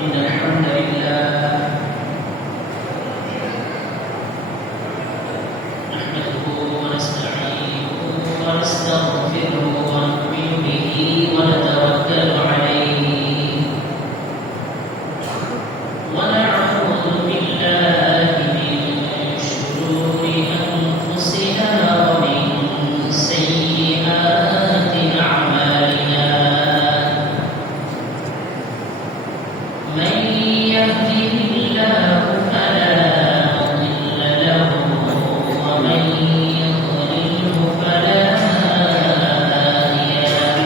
إن الحمد لله نحمده ونستعينه ونستغفره ونؤمن به ونتوكل عليه ونعوذ بالله من شرور أنفسنا ومن سيئات أعمالنا من يهده الله فلا مضل له ومن يضلله فلا هادي له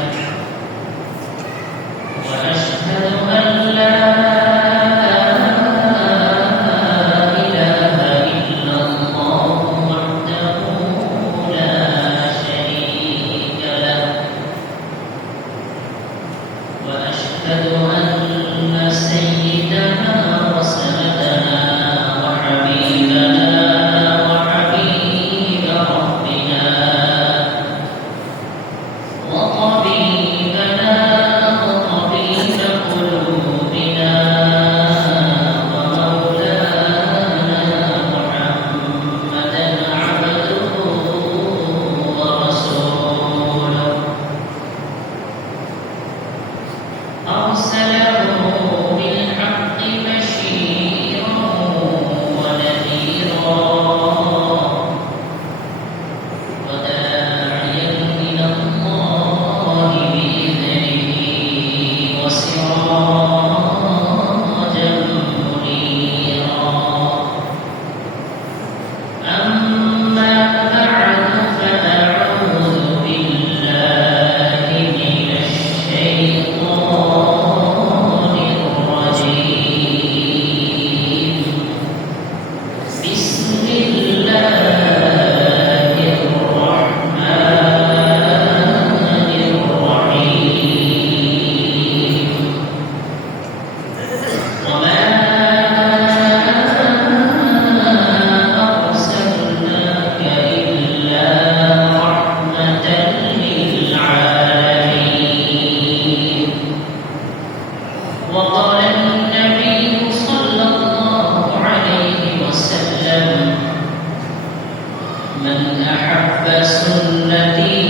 وأشهد أن لا إله إلا الله وحده لا شريك له وأشهد أن سيدنا وسندنا وحبيبنا وحبيب ربنا وطبيبنا وطبيب قلوبنا ومولانا محمدا عبده ورسوله أرسله بالحق بشيرا ونذيرا وداعيا إلى الله بإذنه وسراجا منيرا أما بعد فأعوذ بالله من الشيطان الرجيم بسم الله الرحمن الرحيم وما أرسلناك إلا رحمة للعالمين وقال النبي صلى الله عليه وسلم من أحب سنتي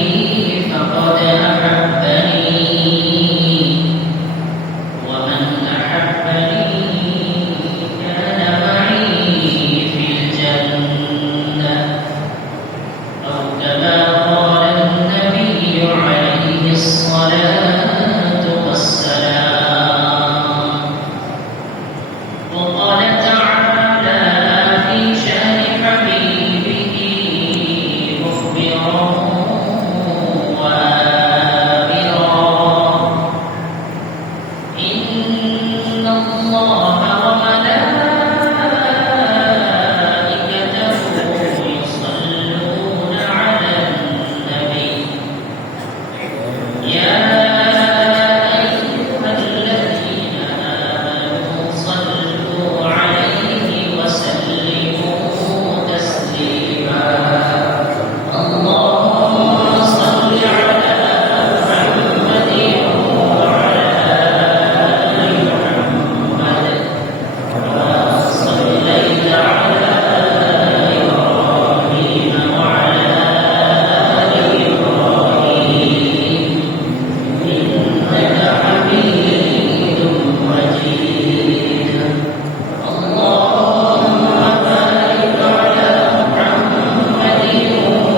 فقد أحبني ومن أحبني كان معي في الجنة أو كما قال النبي عليه الصلاة والسلام وقال تعالى في شأن حبيبه مخبرا وآمرا إن الله وملائكته يصلون على النبي يا أيها الذين آمنوا صلوا عليه وسلموا تسليما اللهم صل على محمد وعلى آل محمد كما صليت على إبراهيم وعلى آل إبراهيم إنك حميد مجيد اللهم بارك على محمد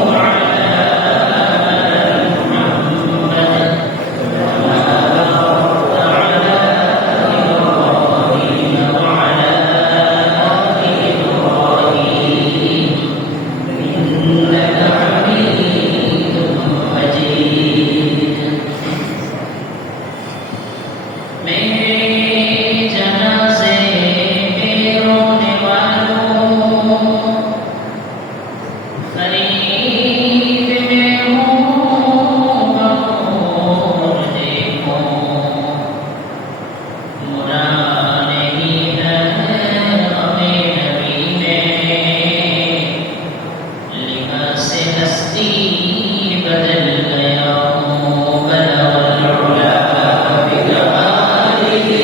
وعلى آل محمد كما باركت على إبراهيم وعلى آل إبراهيم إنك حميد مجيد मेरे जनाज़े पे रोने वालों करीब में हो और देखो मुरा नहीं है हमें नबी ने लिबास हस्ती बदल गया बलवल उला बिकमालिही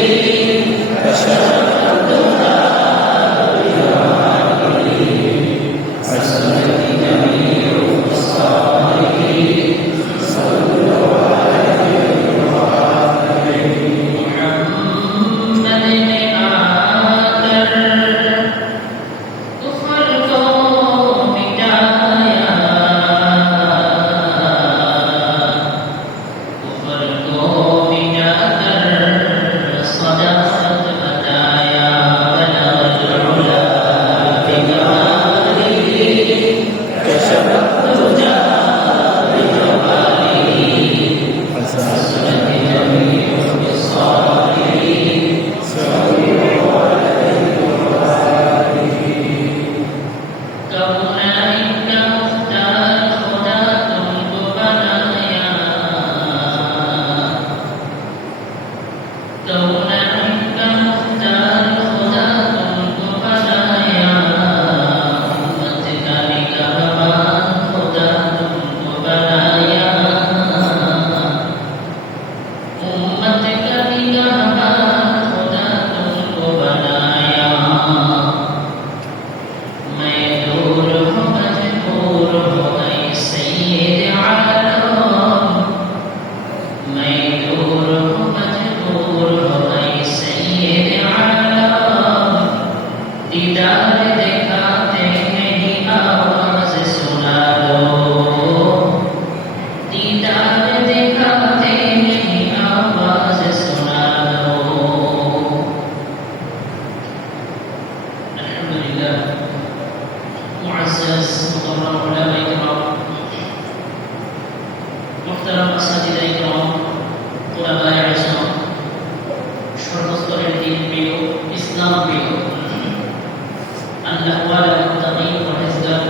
दीदार दिखाते नहीं आवाज सुना दो, दीदार दिखाते नहीं आवाज सुना दो। अल्हम्दुलिल्लाह मुअज़्ज़ज़ मुकर्रम उलमाए किराम, मुहतरम असातिज़ाए किराम, तुलबाए इल्म, সর্বস্তরের দিন প্রিয়, ইসলাম প্রিয়, আল্লাহ ওয়ালা মুত্তাকিন পরহেজগার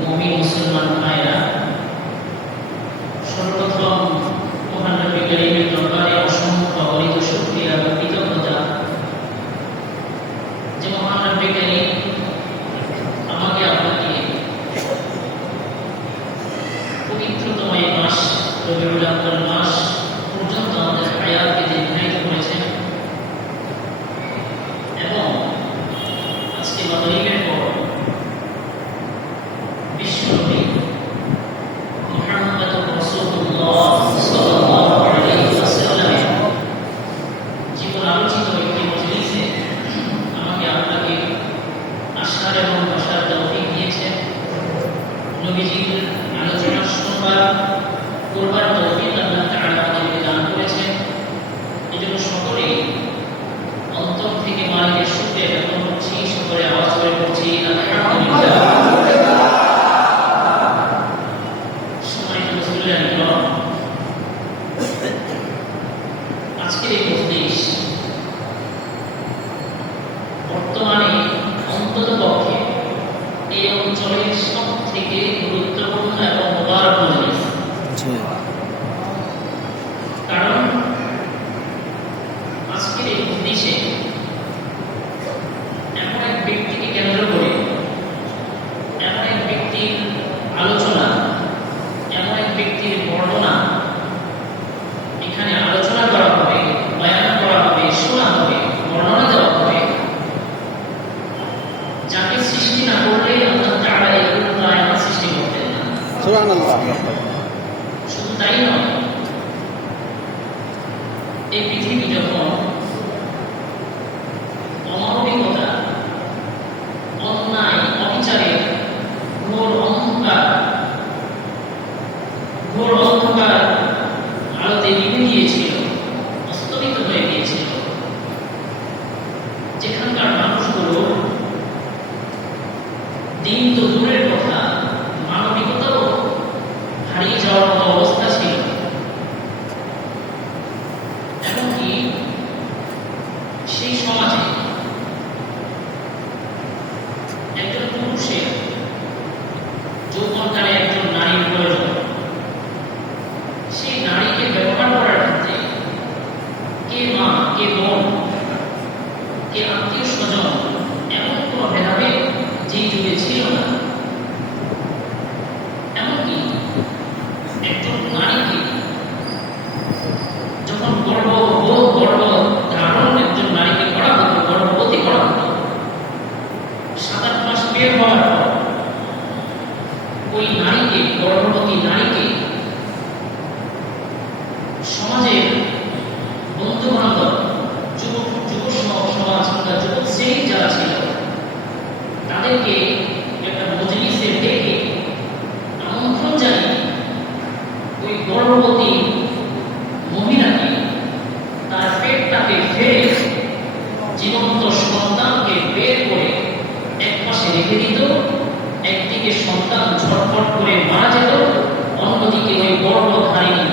মুমিন মুসলমান ভাইরা, সর্বপ্রথম মহান নবী করিমের দরবারে অসংখ্য অগণিত শুকরিয়া ও কৃতজ্ঞতা যে মহান নবী করিম আমাকে আপনাকে পবিত্রতম এই মাস রবিউল আউয়াল মাস পর্যন্ত আমাদের হায়াতকে দীর্ঘায়িত করেছেন এবং আজকে মাগরিবের পর বিশ্বনবী মুহাম্মদুর রাসূলুল্লাহ সাল্লাল্লাহু আলাইহি ওয়াসাল্লামের জীবন আলোচিত একটি মজলিসে আমাকে আপনাকে আসার এবং বসার তৌফিক দিয়েছেন। নবীজির আলোচনা শুনবার করবার তৌফিক আল্লাহ তাআলা আমাদেরকে দান করেছেন। এজন্য সকলেই অন্তর থেকে মালিকের শুকরিয়া জ্ঞাপন করছি, সকলে আওয়াজ করে করছি আলহামদুলিল্লাহ। সম্মানিত মুসলিম, আজকের এই মজলিস বর্তমানে অন্ততপক্ষে এই অঞ্চলের সব থেকে গুরুত্বপূর্ণ এবং মোবারক মজলিস। কারণ আজকের এই মজলিসে এমন এক ব্যক্তিকে কেন্দ্র করে, এমন এক ব্যক্তির আলোচনা, এমন এক ব্যক্তির বর্ণনা এখানে আলোচনা করা হবে, বয়ান করা হবে, শোনা হবে, বর্ণনা দেওয়া হবে, যাকে সৃষ্টি না করলে আল্লাহ তাআলা এই কায়নাত সৃষ্টি করতেন না। সুবহানাল্লাহ। শুধু তাই নয়, এই পৃথিবী যখন অমানবিকতা, অন্যায়, অবিচারের ঘোর অন্ধকার আলোতে নিভে গিয়েছিল, অস্তমিত হয়ে গিয়েছিল, যেখানকার মানুষগুলো দিন তো দূরের কথা, মানবিকতাও হারিয়ে যাওয়ার মতো অবস্থা ছিল। এমনকি সেই সমাজে একজন পুরুষের যৌবনকালে একজন নারীর প্রয়োজন। সেই নারীকে ব্যবহার করার ক্ষেত্রে কে মা, কে বোন, কে আত্মীয় স্বজন, এমন কোনো ভেদাভেদ যেই যুগে ছিল না। এমনকি একজন নারীকে যখন গর্ভধারণ একজন নারীকে করা হতো, গর্ভবতী করা হতো, 7-8 মাস বের হওয়ার পর ওই নারীকে, গর্ভবতী নারীকে সমাজের বন্ধু বান্ধব, যুব সমাজ কিংবা যুবক শ্রেণী যারা ছিল, তাদেরকে একটা মজলিসে ডেকে আমন্ত্রণ জানিয়ে ওই গর্ভবতী মহিলাকে তার পেটটাকে ফেলে জীবন্ত সন্তানকে বের করে এক পাশে রেখে দিত। একদিকে সন্তান ছটফট করে মারা যেত, অন্যদিকে ওই গর্ভধারিণী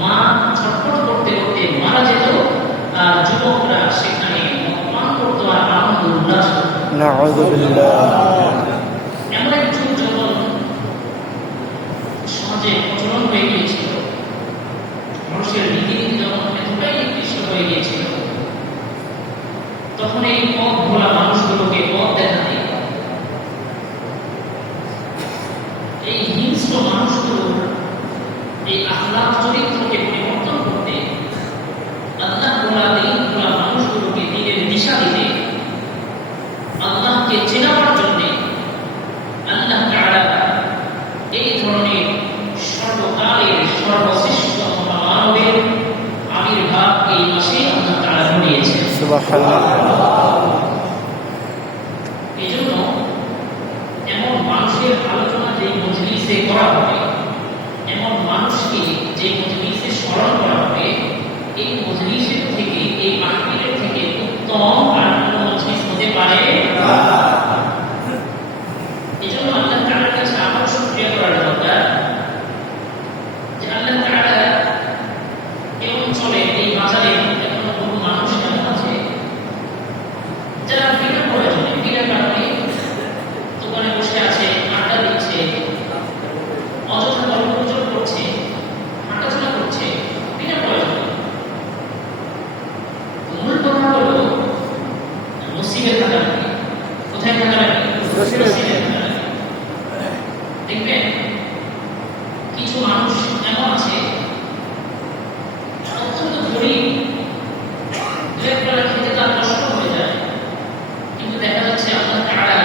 মা ছটফট করতে করতে মারা যেত, আর যুবকরা সেখানে অপমান করত আর আনন্দ উল্লাস করত। এমন এক যুগ যখন সমাজে প্রচলন হয়ে গিয়েছিল, মানুষের রীতিনীতি যখন এতটাই নিকৃষ্ট হয়ে গিয়েছিল, তখন এই পথ ভোলা মানুষগুলোকে পথ দেখাতে, এই হিংস্র মানুষগুলোর এই আখলাক চরিত্রকে পরিবর্তন করতে, আল্লাহ ভোলা দিন ভোলা মানুষগুলোকে দিনের দিশা দিতে, আল্লাহকে চেনাবার জন্য আল্লাহ তাআলা এই ধরনের সর্বকালের সর্বশ্রেষ্ঠ মহামানবের আবির্ভাব এই মাসে আল্লাহ তাআলা ঘটিয়েছেন। সুবহানাল্লাহ। এমন মানুষের আলোচনা যে মজলিসে করা হবে, এমন মানুষকে যে মজলিসে স্মরণ করা হবে, এই মজলিসের থেকে, এই মাহফিলের থেকে উত্তম আর কোনো মজলিস হতে পারে না। এজন্য আল্লাহ তাআলার কাছে আমার শুকরিয়া করার দরকার যে আল্লাহ তাআলা এই অঞ্চলে, এই বাজারে এখনো বহু মানুষ এমন আছে যারা বিনা প্রয়োজনে, বিনা কারণে দোকানে বসে আছে, আড্ডা দিচ্ছে, অযথা গল্পগুজব করছে, হাঁটাচলা করছে বিনা প্রয়োজনে। মূল কথা হলো নসিবে থাকা লাগে। কোথায় থাকা লাগে? নসিবে থাকা লাগে। দেখবেন কিছু মানুষ এমন আছে অত্যন্ত গরিব, দু এক বেলা খেতে তার কষ্ট হয়ে যায়, কিন্তু দেখা যাচ্ছে আল্লাহ তাআলা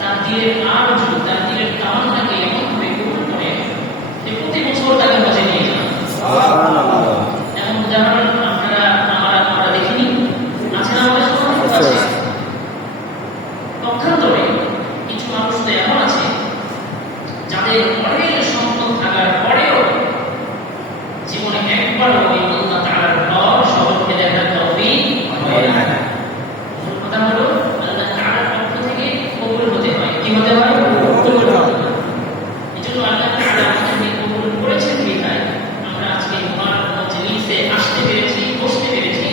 তার দিলের আরজু, তার দিলের কামনাকে এমনভাবে কবুল করে যে প্রতি বছর তাকে হজে নিয়ে যান। এমন উদাহরণ আমরা দেখিনি? আছে না আমাদের সমাজে? পক্ষান্তরে কিছু মানুষ তো এমন আছে যাদের অনেক সম্পদ থাকার পরেও জীবনে একবারও ওই আল্লাহ তাআলার ঘর শহরকে দেখার তৌফিক হয় না। মূল কথা হলো আল্লাহ তাআলার পক্ষ থেকে কবুল হতে হয়। কি হতে হয়? কবুল হতে হয়। এজন্য আল্লাহ তাআলা আমাদেরকে কবুল করেছেন বিধায় আমরা আজকে মুবারক মজলিসে আসতে পেরেছি, বসতে পেরেছি।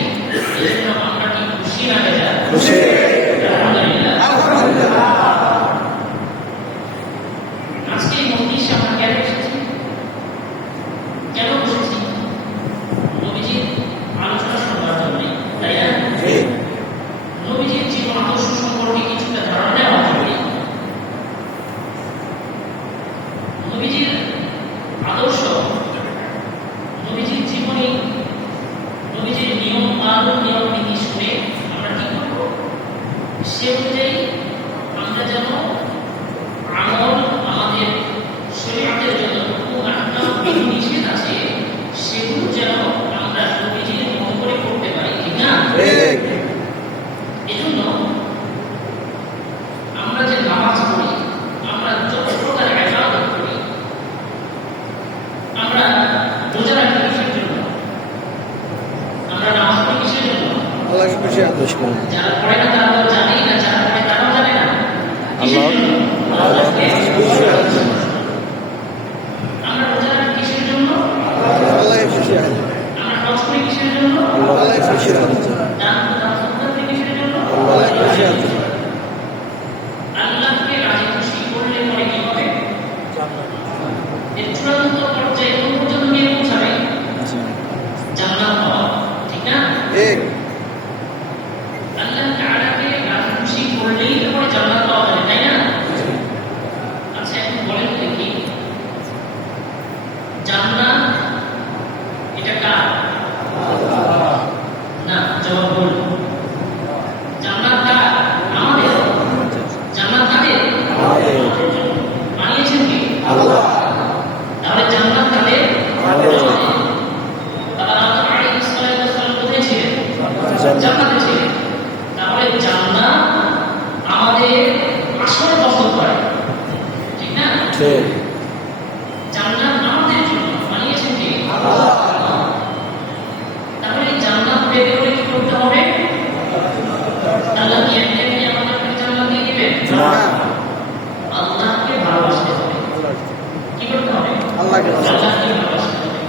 এজন্য আমরা কি খুশি না বেজা? খুশি। আলহামদুলিল্লাহ। আজকে এই মজলিসে আমরা কেন এসেছি? কেন বসেছি? নবীজির আলোচনা শোনার জন্য, তাই না? নবীজির জীবন আদর্শ সম্পর্কে কিছুটা ধারণা নেওয়ার জন্য। নবীজির আদর্শ, নবীজির জীবনী, নবীজির নিয়ম কানুন, নিয়ম নীতি শুনে আমরা কি করব? সে অনুযায়ী আমরা যেন আমল, আমাদের শরীয়তের জন্য হুকুম, আহকাম, বিধি নিষেধ আছে, সেগুলো যেন আমরা নবীজির মতো করে করতে পারি, ঠিক না? এজন্য আমরা যে নামাজ পড়ি, আমরা যত প্রকার ইবাদত করি, আমরা রোজা রাখি কিসের জন্য? আমরা নামাজ পড়ি কিসের জন্য? আল্লাহকে খুশি রাখতে। যারা পড়ে না তারা তো জানেই না, যারা পড়ে তারাও জানে না। কিসের জন্য? আল্লাহকে খুশি রাখার জন্য। আমরা রোজা রাখি কিসের জন্য? আল্লাহকে খুশি রাখার জন্য। আমরা হজ করি কিসের জন্য? আল্লাহকে খুশি রাখার জন্য। দান সাদকা করি কিসের জন্য? আল্লাহকে খুশি রাখার জন্য। আল্লাহকে রাজি খুশি করলে পরে কি হবে? এর চূড়ান্ত পর্যায়ে কোন পর্যন্ত নিয়ে পৌঁছাবে? জান্নাত পাওয়া, ঠিক না? আল্লাহ তাআলাকে রাজি খুশি করলেই তো পরে জান্নাত পাওয়া যাবে, তাই না? আচ্ছা, এখন বলেন দেখি, জান্নাত এটা কার? না, জবাব বলুন। জান্নাত কার? আমাদের। জান্নাত কাদের? বানিয়েছেন কি? আল্লাহ। তাহলে জান্নাত কাদের? আমাদের। আবার আদম আলাইহিস সালাম কোথায় ছিলেন? জান্নাতে ছিলেন। তাহলে জান্নাত আমাদের আসল পছন্দ করে, ঠিক না? ঠিক। জান্নাত আমাদের জন্য বানিয়েছেন কি? আল্লাহ। তাহলে জান্নাত পেতে হলে কি করতে হবে? আল্লাহ কি এমনি আমাদেরকে জান্নাত দিয়ে দিবেন? না। আল্লাহকে ভালোবাসতে হবে। কি করতে হবে? আল্লাহকে ভালোবাসতে হবে।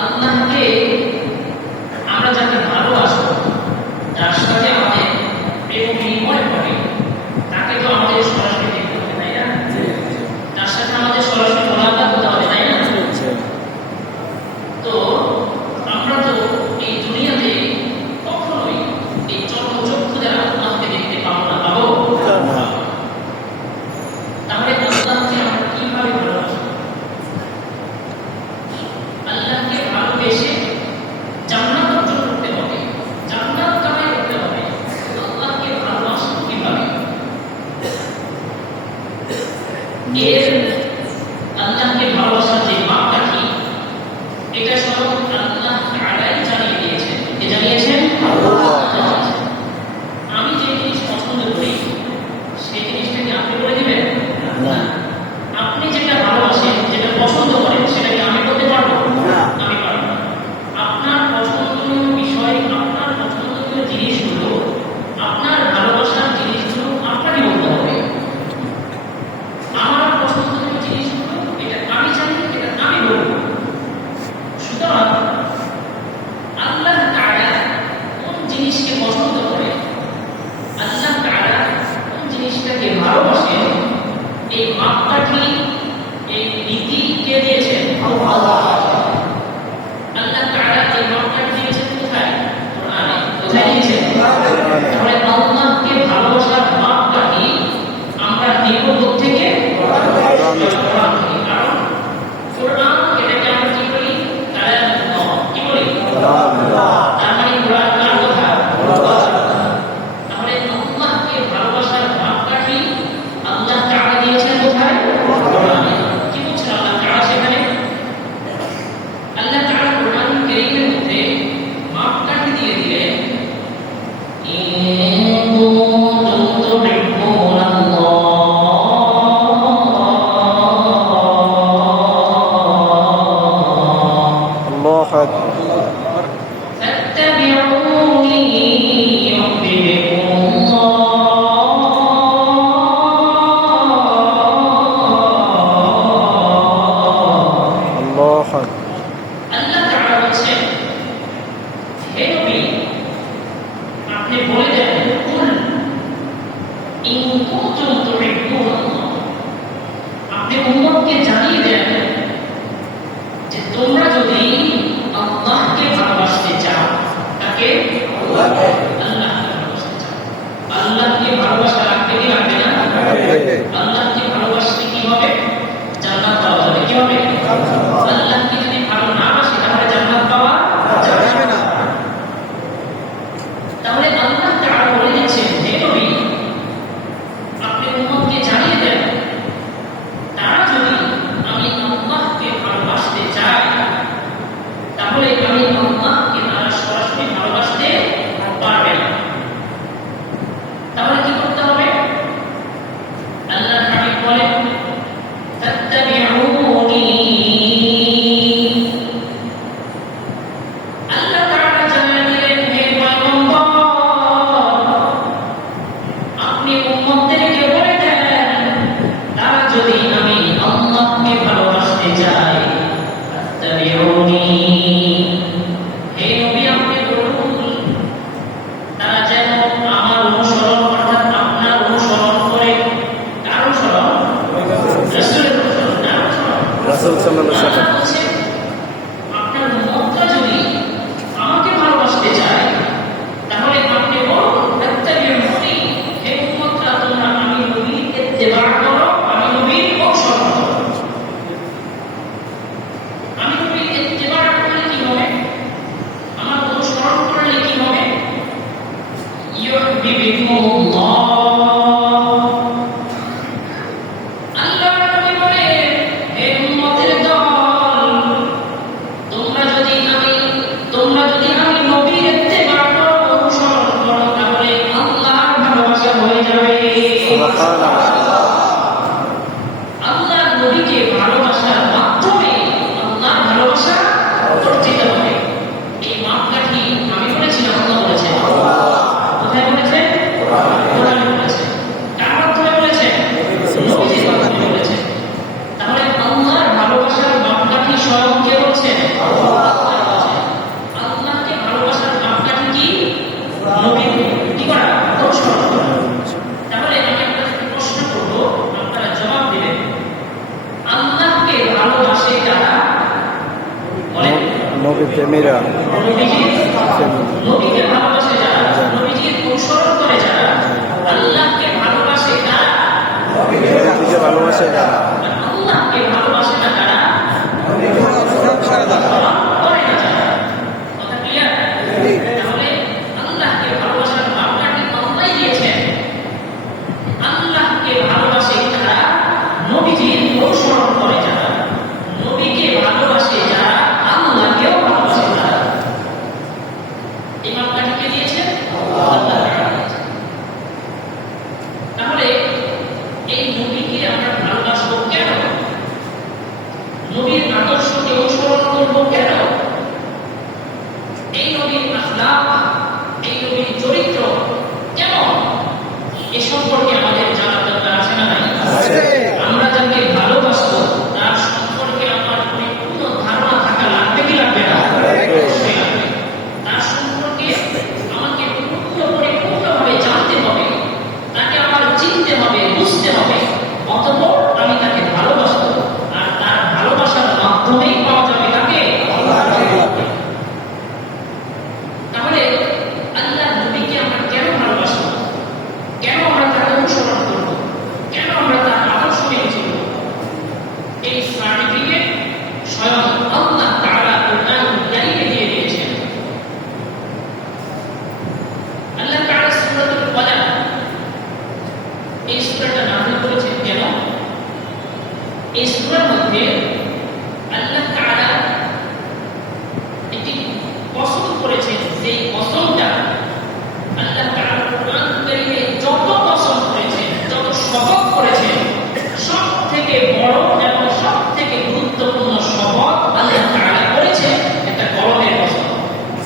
আল্লাহকে আমরা যাকে ভালোবাসবো, যার সাথে আমাদের প্রেম বিনিময় হবে, তাকে তো আমাদের সরাসরি দেখতে হবে, তাই না?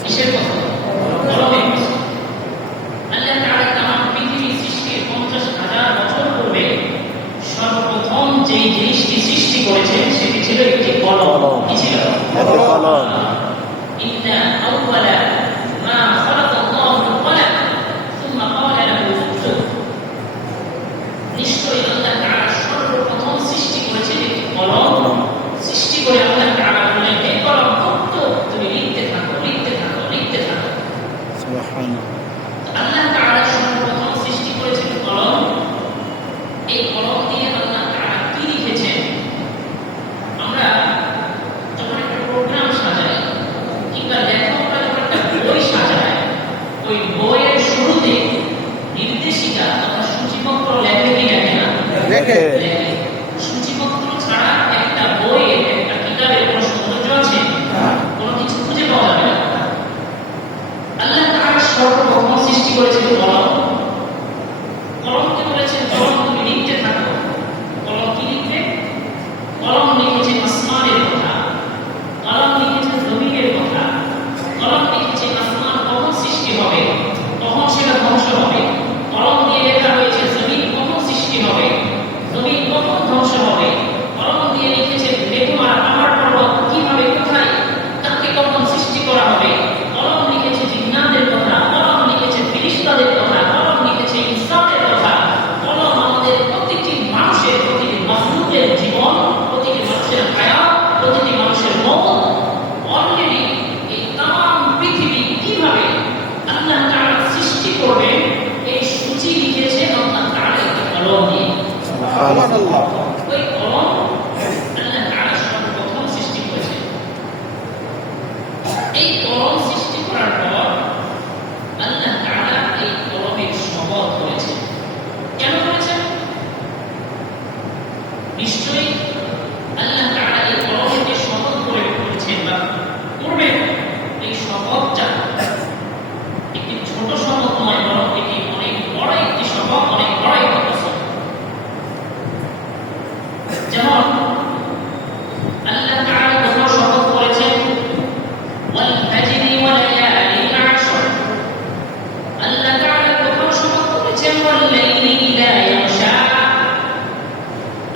কিসের কথা? গরমের কথা। করেছেন কলম। কলমকে বলেছেন কলম তুমি লিখতে থাকো। কলম কি লিখবে? কলম লিখেছে আসমানের কথা, কলম লিখেছে জমিনের কথা, কলম লিখেছে আসমান কখন সৃষ্টি হবে, কখন সেটা ধ্বংস হবে। কলম দিয়ে লেখা হয়েছে জমিন কখন সৃষ্টি হবে, জমিন কখন ধ্বংস হবে। কলম দিয়ে লিখেছে মেঘ আর পাহাড় পর্বত কিভাবে কোথায় তাকে কখন সৃষ্টি করা হবে। কলম লিখেছে জিন্নাতের কথা, কলম লিখেছে ফেরেশতাদের কথা, কলম লিখেছে ইনসানের কথা। কলম আমাদের প্রতিটি মানুষের, প্রতিটি মাখলুকের জীবন, প্রতিটি মানুষের হায়াত, প্রতিটি মানুষের মত। অলরেডি এই তাম পৃথিবী কিভাবে আল্লাহ তাআলা সৃষ্টি করবেন এই সূচি লিখেছে আল্লাহ তাআলা এই কলম দিয়ে। সুবহানাল্লাহ। ওই কলম আল্লাহ তাআলা সর্বপ্রথম সৃষ্টি করেছে। এই কলম সৃষ্টি করার পর আল্লাহ তাআলা এই কলমের শপথ করেছেন। কেন করেছেন? নিশ্চয়ই আল্লাহ তাআলা এই কলমের যে শপথ করেছেন বা করবেন, এই শপথটা একটি ছোট শপথ নয়, বরং এটি অনেক বড় একটি শপথ, অনেক বড় একটি কসম। যেমন আল্লাহ তাআলা কোথাও শপথ করেছেন ওয়াল ফাজরি ওয়া লায়ালিন আশর। আল্লাহ তাআলা কোথাও শপথ করেছেন ওয়াল লাইলি ইযা ইয়াগশা।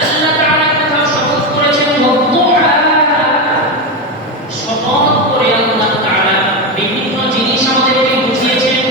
আল্লাহ তাআলা কোথাও শপথ করেছেন ওয়াদ-দুহা। শপথ করে আল্লাহ তাআলা বিভিন্ন জিনিস আমাদেরকে বুঝিয়েছেন।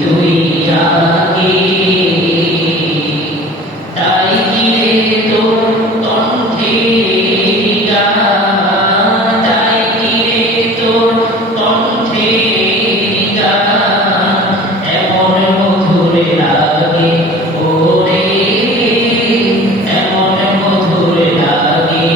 দুনিয়াকে তাই কি রে তোর কণ্ঠে গান, তাই কি রে তোর কণ্ঠে গান এমন মধুর লাগে ওরে, এমন মধুর লাগে।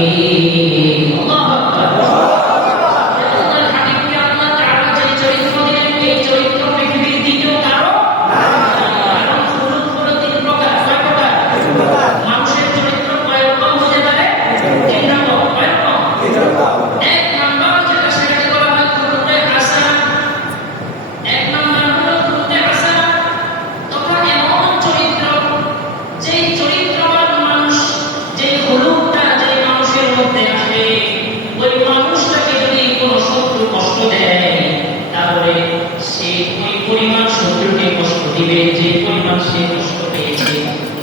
দিবে যে পরিমাণ সে কষ্ট পেয়েছে।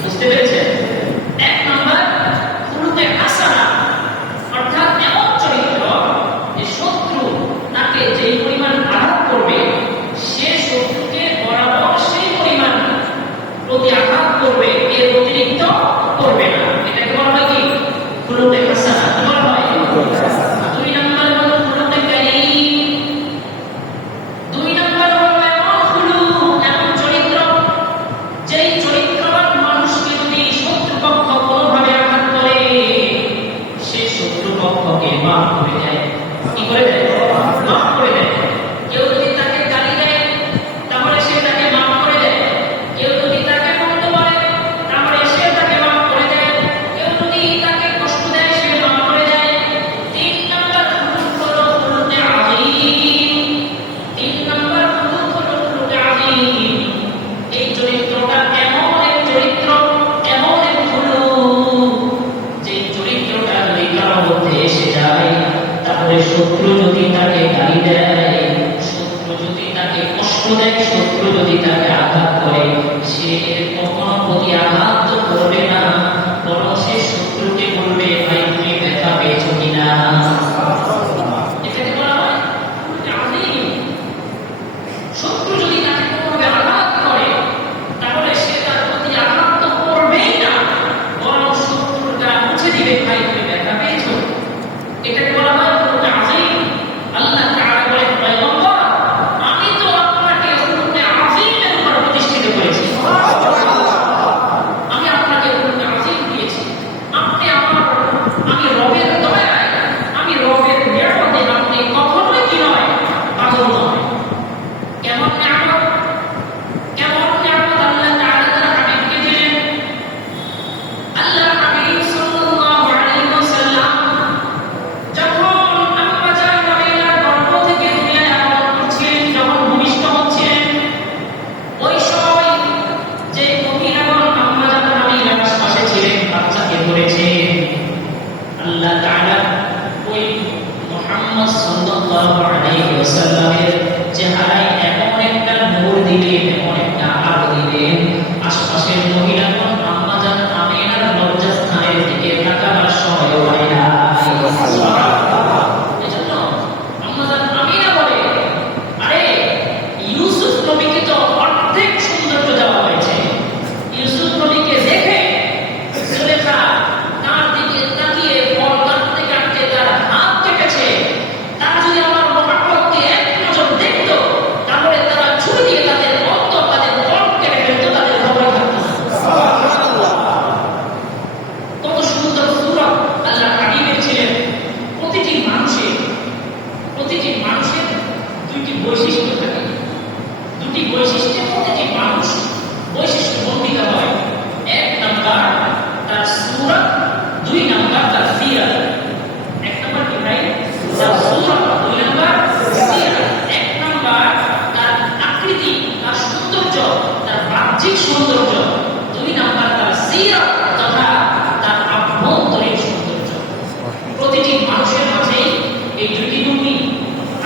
বুঝতে পেরেছেন? এক নম্বর খুলুকে হাসানা, অর্থাৎ এমন চরিত্র যে শত্রু তাকে যে পরিমাণ আঘাত করবে সে শত্রুকে বরাবর সেই পরিমাণ প্রতি আঘাত করবে, এর অতিরিক্ত করবে না। এটাকে বলা হয় কি? খুলুকে হাসানা বলা হয়। দুই নম্বর হলো খুলুকে কারীম। দুই নম্বর হলো এমন খুলুক, এমন চরিত্র যেই চরিত্রবান মানুষকে যদি শত্রুপক্ষ কোনোভাবে আঘাত করে সে শত্রুপক্ষকে মাফ করে দেয়। কি করে দেয়? মাফ করে দেয়। কেউ যদি তাকে গালি দেয় তাহলে সে তাকে মাফ করে দেয়। কেউ যদি তাকে মন্দ বলে তাহলে সে তাকে মাফ করে দেয়। কেউ যদি তাকে কষ্ট দেয় সে মাফ করে দেয়। তিন নম্বর খুলুক হলো খুলুকে আযীম। তিন নম্বর খুলুক হলো খুলুকে আযীম। এই চরিত্রটা এমন এক চরিত্র, এমন এক খুলুক যে চরিত্রটা যদি কারো মধ্যে এসে যায় তাহলে শত্রু যদি তাকে গালি দেয়, শত্রু যদি তাকে কষ্ট দেয়, শত্রু যদি তাকে আঘাত করে সে কখনো প্রতি আঘাত তো করবে না, বরং সে শত্রুকে বলবে ভাই তুমি ব্যথা পেয়েছো কিনা। এটাকে বলা হয় আযীম। শত্রু যদি তাকে কোনোভাবে আঘাত করে তাহলে সে তার প্রতি আঘাত তো করবেই না, বরং শত্রুটা মুছে দিবে ভাই তুমি ব্যথা পেয়েছো। এটাকে বলা হয় খুলুকে আযীম। আল্লাহ তাআলা বলেন পয়গম্বর আমি তো আপনাকে খুলুকে আযীমের উপর প্রতিষ্ঠিত করেছি। আমি আপনাকে খুলুকে আযীম দিয়েছি। আপনি আমি রবের দয়ায়, আমি রবের নিয়ামতে আপনি কখনোই কি নয়, পাগল নয়। কেমন নিয়ামত, কেমন নিয়ামত আল্লাহ তাআলা তার হাবিবকে দিলেন। আল্লাহ হাবিব সাল্লাল্লাহু আলাইহি ওয়াসাল্লাম যখন আম্মা জান আমিনার গর্ভ থেকে দুনিয়ায় আগমন করছিলেন, যখন ভূমিষ্ঠ হচ্ছিলেন, ওই সময় যে মহিলাগণ আম্মা জান আমিনার পাশে ছিলেন বাচ্চাকে ধরেছেন, আল্লাহ তাআলা ওই মুহাম্মদ সাল্লাল্লাহু আলাইহি ওয়াসাল্লামের চেহারায় এমন একটা নূর দিলেন, এমন একটা আলো দিলেন, আশপাশের মহিলাগণ আম্মা জান আমিনার লজ্জাস্থানের দিকে তাকাবার সময় হয় না। এজন্য আম্মা জান আমিনা বলে, আরে ইউসুফ নবীকে তো অর্ধেক সৌন্দর্য দেওয়া হয়েছে। ইউসুফ নবীকে দেখে সুলেখা তার দিকে তাকিয়ে ফল কাটতে কাটতে তার হাত কেটেছে। তারা যদি আমার মোহাম্মদকে এক নজর দেখতো তাহলে তারা ছুরি দিয়ে তাদের অন্তর, তাদের ফল কেটে ফেলতো, তাদের খবর থাকতো না। কত সুন্দর সূরত আল্লাহ হাবিবের ছিলেন। প্রতিটি মানুষের দুইটি বৈশিষ্ট্য থাকে। দুটি বৈশিষ্ট্যে প্রতিটি মানুষ বৈশিষ্ট্য বর্ণিত হয়। এক নাম্বার তার সূরত, দুই নাম্বার তার সিরাত। এক নাম্বার কি ভাই? তার সূরত, দুই নাম্বার সিরাত। এক নাম্বার তার আকৃতি, তার সৌন্দর্য, তার বাহ্যিক সৌন্দর্য। দুই নাম্বার তার সিরাত তথা তার আভ্যন্তরীণ সৌন্দর্য। প্রতিটি মানুষের মাঝেই এই দুটি গুণই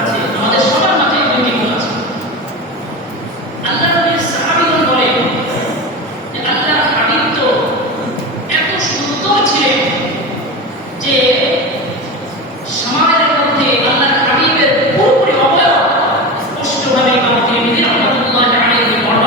আছে, আমাদের সবার মাঝে এই দুটি গুণ আছে। আল্লাহ নবীর সাহাবীগণ বলেন যে আল্লাহ হাবিব তো এত সুন্দর ছিলেন যে সমাজের মধ্যে আল্লাহ হাবিবের পুরোপুরি অবয়ব স্পষ্টভাবে ইমাম তিরমিজি রাহমাতুল্লাহি আলাইহি বর্ণনা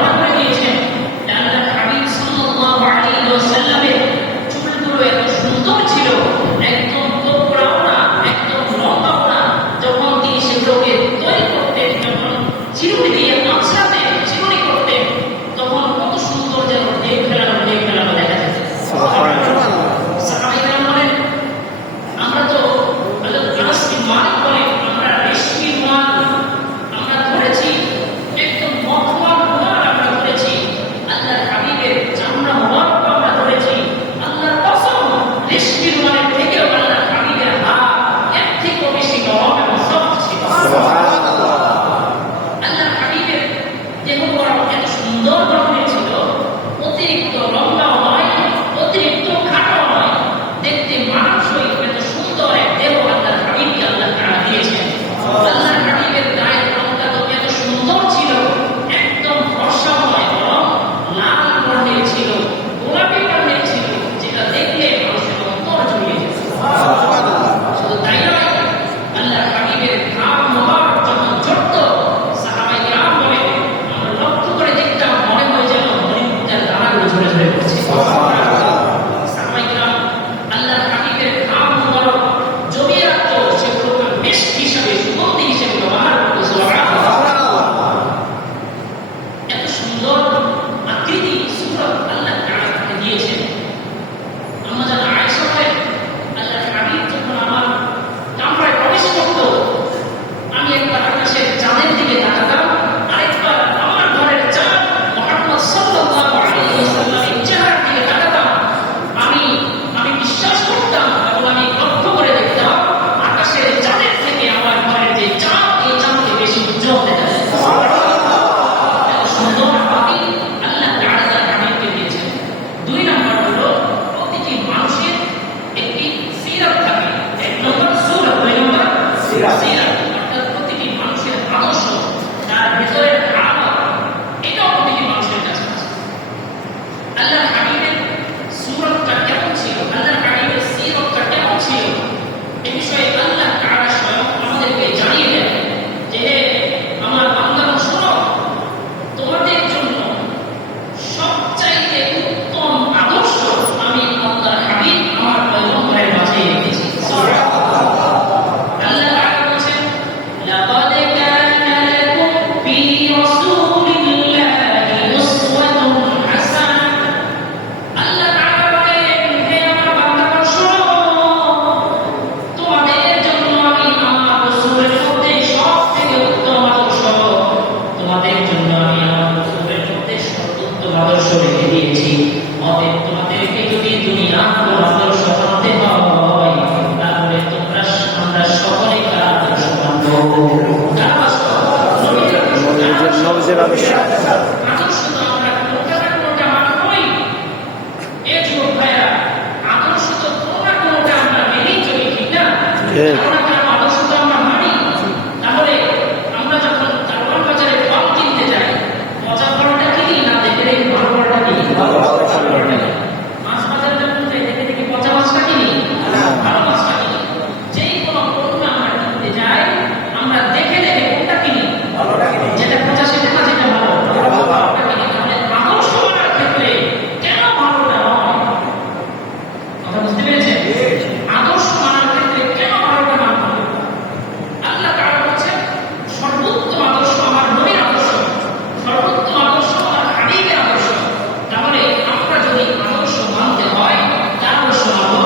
সুন্দর গঠনের ছিল, অতিরিক্ত লম্বাও নয়, অতিরিক্ত খাটো নয়, দেখতে মানুষই এত সুন্দর এক দেহ আল্লাহর হাবিবকে আল্লাহ তাআলা দিয়েছেন। আল্লাহর হাবিবের গায়ের রংটা তো এত সুন্দর ছিল, একদম ফর্সা নয়, বরং লাল বর্ণের ছিল, গোলাপি বর্ণের ছিল, যেটা দেখলে মানুষের অন্তর জুড়িয়ে যেত। শুধু তাই নয়, আল্লাহর হাবিবের ঘাম মোবারক যখন ঝরতো, সাহাবায়ে কেরাম বলেন, আমরা লক্ষ্য করে দেখতাম মনে হয় যেন মণিমুক্তার দানাগুলো ঝরে ঝরে পড়ছে। সাহাবায়ে কেরাম আল্লাহর হাবিবের ঘাম মোবারক জমিয়ে রাখতো, সেগুলোকে মেশক হিসাবে, সুগন্ধি হিসাবে ব্যবহার করতো। সুবহানাল্লাহ। এত সুন্দর আকৃতি সূরত আল্লাহ তাআলা তাকে দিয়েছেন। আম্মা জান আয়েশা বলেন, আল্লাহর হাবিব যখন আমার কামরায় প্রবেশ করতো, আমি একবার আকাশের চাঁদের দিকে তাকাতাম, আরেকবার আমার ঘরের চাঁদ মুহাম্মদ সাল্লাল্লাহু আলাইহি ওয়াসাল্লামের চেহারার দিকে তাকাতাম। আমি বিশ্বাস করতাম এবং আমি লক্ষ্য করে দেখতাম, আকাশের চাঁদের থেকে আমার ঘরের যে চাঁদ, এই চাঁদকে বেশি উজ্জ্বল দেখা যায়। এত সুন্দর হাবিব আল্লাহ তাআলা তার হাবিবকে দিয়েছেন। 2 নম্বর হলো, প্রতিটি মানুষের একটি সিরাত থাকে। 1 নম্বর সূরত, 2 নম্বর সিরাত। অর্থাৎ প্রতিটি মানুষের আদর্শ, তার ভিতরের আলামত, এটাও প্রতিটি মানুষের কাছে আছে। আল্লাহর হাবিবের সূরতটা কেমন ছিল, আল্লাহর হাবিবের সিরাতটা কেমন ছিল, এ বিষয়ে আল্লাহ তাআলা স্বয়ং আমাদেরকে জানিয়ে দেন যে, হে আমার বান্দারা শোনো, তোমাদের জন্য সবচাইতে উত্তম আদর্শ আমি আল্লাহর হাবিব আমার পয়গম্বরের মাঝে রেখেছি। আল্লাহ তাআলা বলেছেন, লাকাদ কানা লাকুম ফি রাসূলিল্লাহি উসওয়াতুন হাসানাহ। আল্লাহ তাআলা বলেন, হে আমার বান্দারা শোনো, তোমাদের জন্য আমি আমার রাসূলের মধ্যে সবথেকে উত্তম আদর্শ, তোমাদের জন্য আমি আমার রাসূলের মধ্যে সর্বোত্তম আদর্শ রেখে দিয়েছি। অতএব তোমাদেরকে যদি দুনিয়ার কোনো আদর্শ মানতে হয়, তাহলে আমরা সকলে কার আদর্শ মানব? কার আদর্শ? নবীর আদর্শ। আদর্শ তো আমরা কোনটা না কোনটা মানবই। এ যুবক ভাইরা, আদর্শ তো কোনো না কোনটা আমরা মেনেই চলি, ঠিক না? কারণ কারণ আদর্শ তো আমরা মানি। তাহলে আমরা যখন কারওয়ান বাজারে ফল কিনতে যাই, পচা ফলটা কিনি না দেখে দেখে ভালো ফলটা কিনি? মাছ বাজারে যখন যাই দেখে দেখে পচা মাছটা কিনি, ভালো মাছটা কিনি। যেই কোনো পণ্য আমরা কিনতে যাই, আমরা দেখে দেখে কোনটা কিনি? যেটা পচা সেটা না, যেটা ভালো ভালোটা কিনি। তাহলে আদর্শ মানার ক্ষেত্রে কেন ভালোটা নয়? কথা বুঝতে পেরেছেন? আদর্শ মানার ক্ষেত্রে কেন ভালোটা মানব? আল্লাহ তাআলা বলেছেন, সর্বোত্তম আদর্শ আমার নবীর আদর্শ, সর্বোত্তম আদর্শ আমার হাবিবের আদর্শ। তাহলে আমরা যদি আদর্শ মানতে হয়, কার আদর্শ মানব?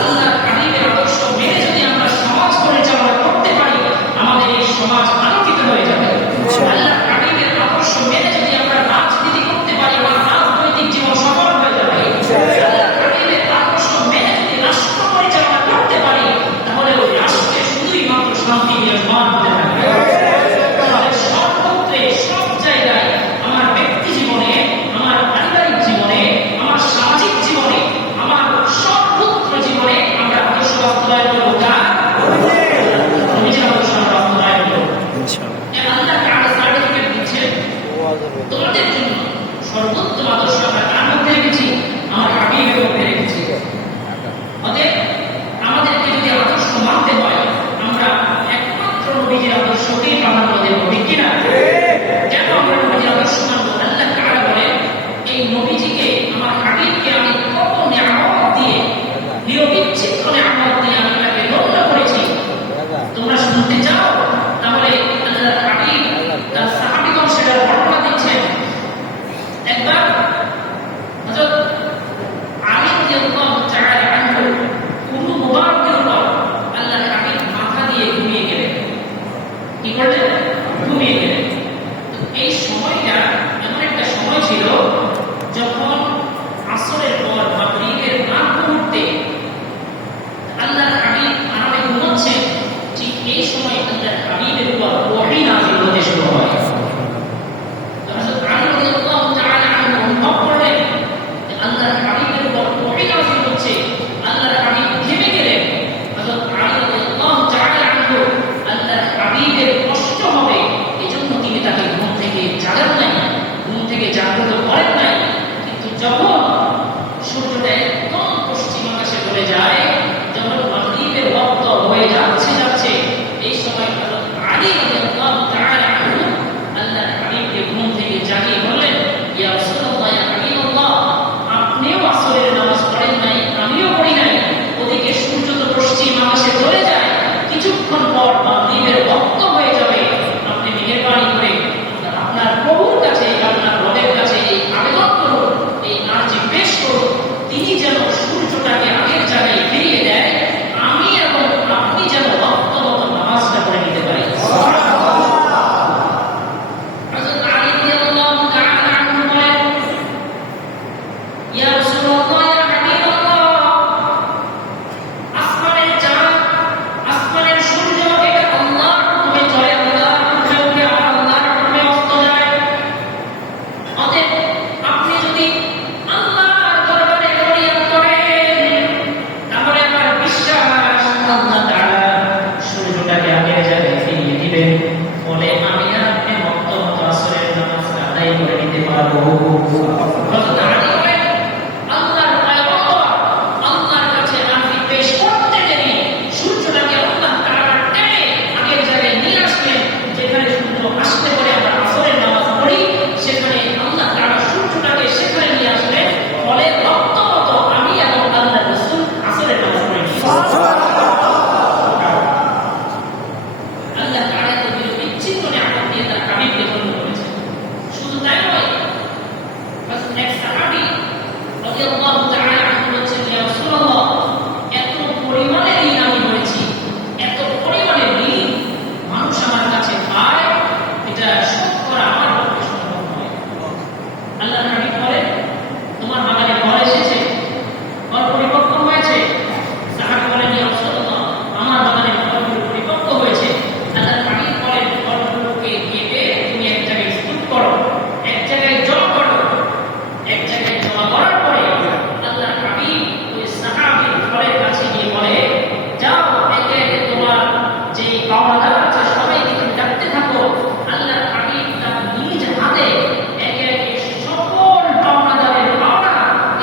আল্লাহর হাবিবের আদর্শ মেনে যদি আমরা সমাজ পরিচালনা করতে পারি, আমাদের এই সমাজ আলোকিত হয়ে যাবে। আল্লাহর হাবিবের আদর্শ মেনে যদি আমরা রাজনীতি করতে পারি, আমার রাজনৈতিক জীবন সফল হয়ে যাবে। আল্লাহর হাবিবের আদর্শ মেনে যদি রাষ্ট্র পরিচালনা করতে পারি, তাহলে ওই রাষ্ট্রে শুধুই মাত্র শান্তি বিরাজমান হতে থাকবে। তাহলে সর্বত্রে, সব জায়গায়, আমার ব্যক্তি জীবনে, আমার পারিবারিক জীবনে, আমার সামাজিক জীবনে, আমার সর্বত্র জীবনে আমরা আদর্শ বাস্তবায়ন করব। কার? নিজের আদর্শ আমরা বাস্তবায়ন করব। আল্লাহ তাআলা সার্টিফিকেট দিচ্ছেন, তোমাদের জন্য সর্বোত্তম আদর্শ আমরা কার মধ্যে রেখেছি? আমার হাবিবের মধ্যে রেখেছি। অতএব আমাদেরকে যদি আদর্শ মানতে হয়, আমরা একমাত্র নবীর আদর্শকেই প্রাধান্য দেব, ঠিক কিনা? কেন আমরা নবীর আদর্শ মানব? আল্লাহ তাআলা বলেন, এই নবীজিকে, আমার হাবিবকে আমি কত নিয়ামত দিয়ে, নিরবিচ্ছিন্ন নিয়ামত দিয়ে আমি তাকে ধন্য করেছি। তোমরা শুনতে চাও? তাহলে আল্লাহর হাবিব তার সাহাবীগণ সেটার বর্ণনা দিচ্ছেন। একবার হযরত আলী রাদিয়াল্লাহু তাআলা আনহু উরু মুবারকের উপর আল্লাহর হাবিব মাথা দিয়ে ঘুমিয়ে গেলেন। কি করলেন? ঘুমিয়ে গেলেন। তো এই সময়টা এমন একটা সময় ছিল যখন আসরের পর মাগরিবের আগ মুহূর্তে আল্লাহর হাবিব আরামে ঘুমাচ্ছেন, ঠিক এই সময় আল্লাহর হাবিবের উপর ওহী নাযিল হতে শুরু হয়। তো হযরত আলী আদায় করে নিতে পারবো। হযরত আলী বলেন, আল্লাহর পয়গম্বর আল্লাহর কাছে আরজি পেশ করতে দেরি সূর্যটাকে আল্লাহ তাআলা টেনে আগের জায়গায় নিয়ে আসলেন। যেখানে সূর্য আসতে পরে আমরা আসরের নামাজ পড়ি, সেখানে আল্লাহ তাআলা সূর্যটাকে সেখানে নিয়ে আসলেন। ফলে রক্ত মতো আমি এবং আল্লাহর রাসূল আসরের নামাজ পড়ি। আল্লাহ তাআলা তো বিচ্ছিন্ন নিয়ামত দিয়ে তার হাবিবকে ধন্য করেছেন। শুধু তাই নয়, এক সাহাবী রাদিয়াল্লাহু তাআলা আনহু বলেছেন, ইয়া রাসূলুল্লাহ, এত পরিমাণে ঋণ আমি হয়েছি, এত পরিমাণে ঋণ মানুষ আমার কাছে পায়, এটা শোধ করা আমার পক্ষে সম্ভব নয়। আল্লাহর হাবিব বলেন, তোমার বাগানে ফল এসেছে, ফল পরিপক্ক হয়েছে? সাহাবী বলেন, ইয়া রাসূলুল্লাহ, আমার বাগানে ফলগুলো পরিপক্ক হয়েছে। আল্লাহর হাবিব বলেন, ফলগুলোকে কেটে তুমি এক জায়গায় স্তূপ করো, এক জায়গায় জমা করো। এক জায়গায় জমা করার পরে আল্লাহর হাবিব ওই সাহাবীর ফলের কাছে গিয়ে বলে, যাও একে একে তোমার যে পাওনাদার আছে সবাইকে তুমি ডাকতে থাকো। আল্লাহর হাবিব তার নিজ হাতে একে একে সকল পাওনাদারের পাওনা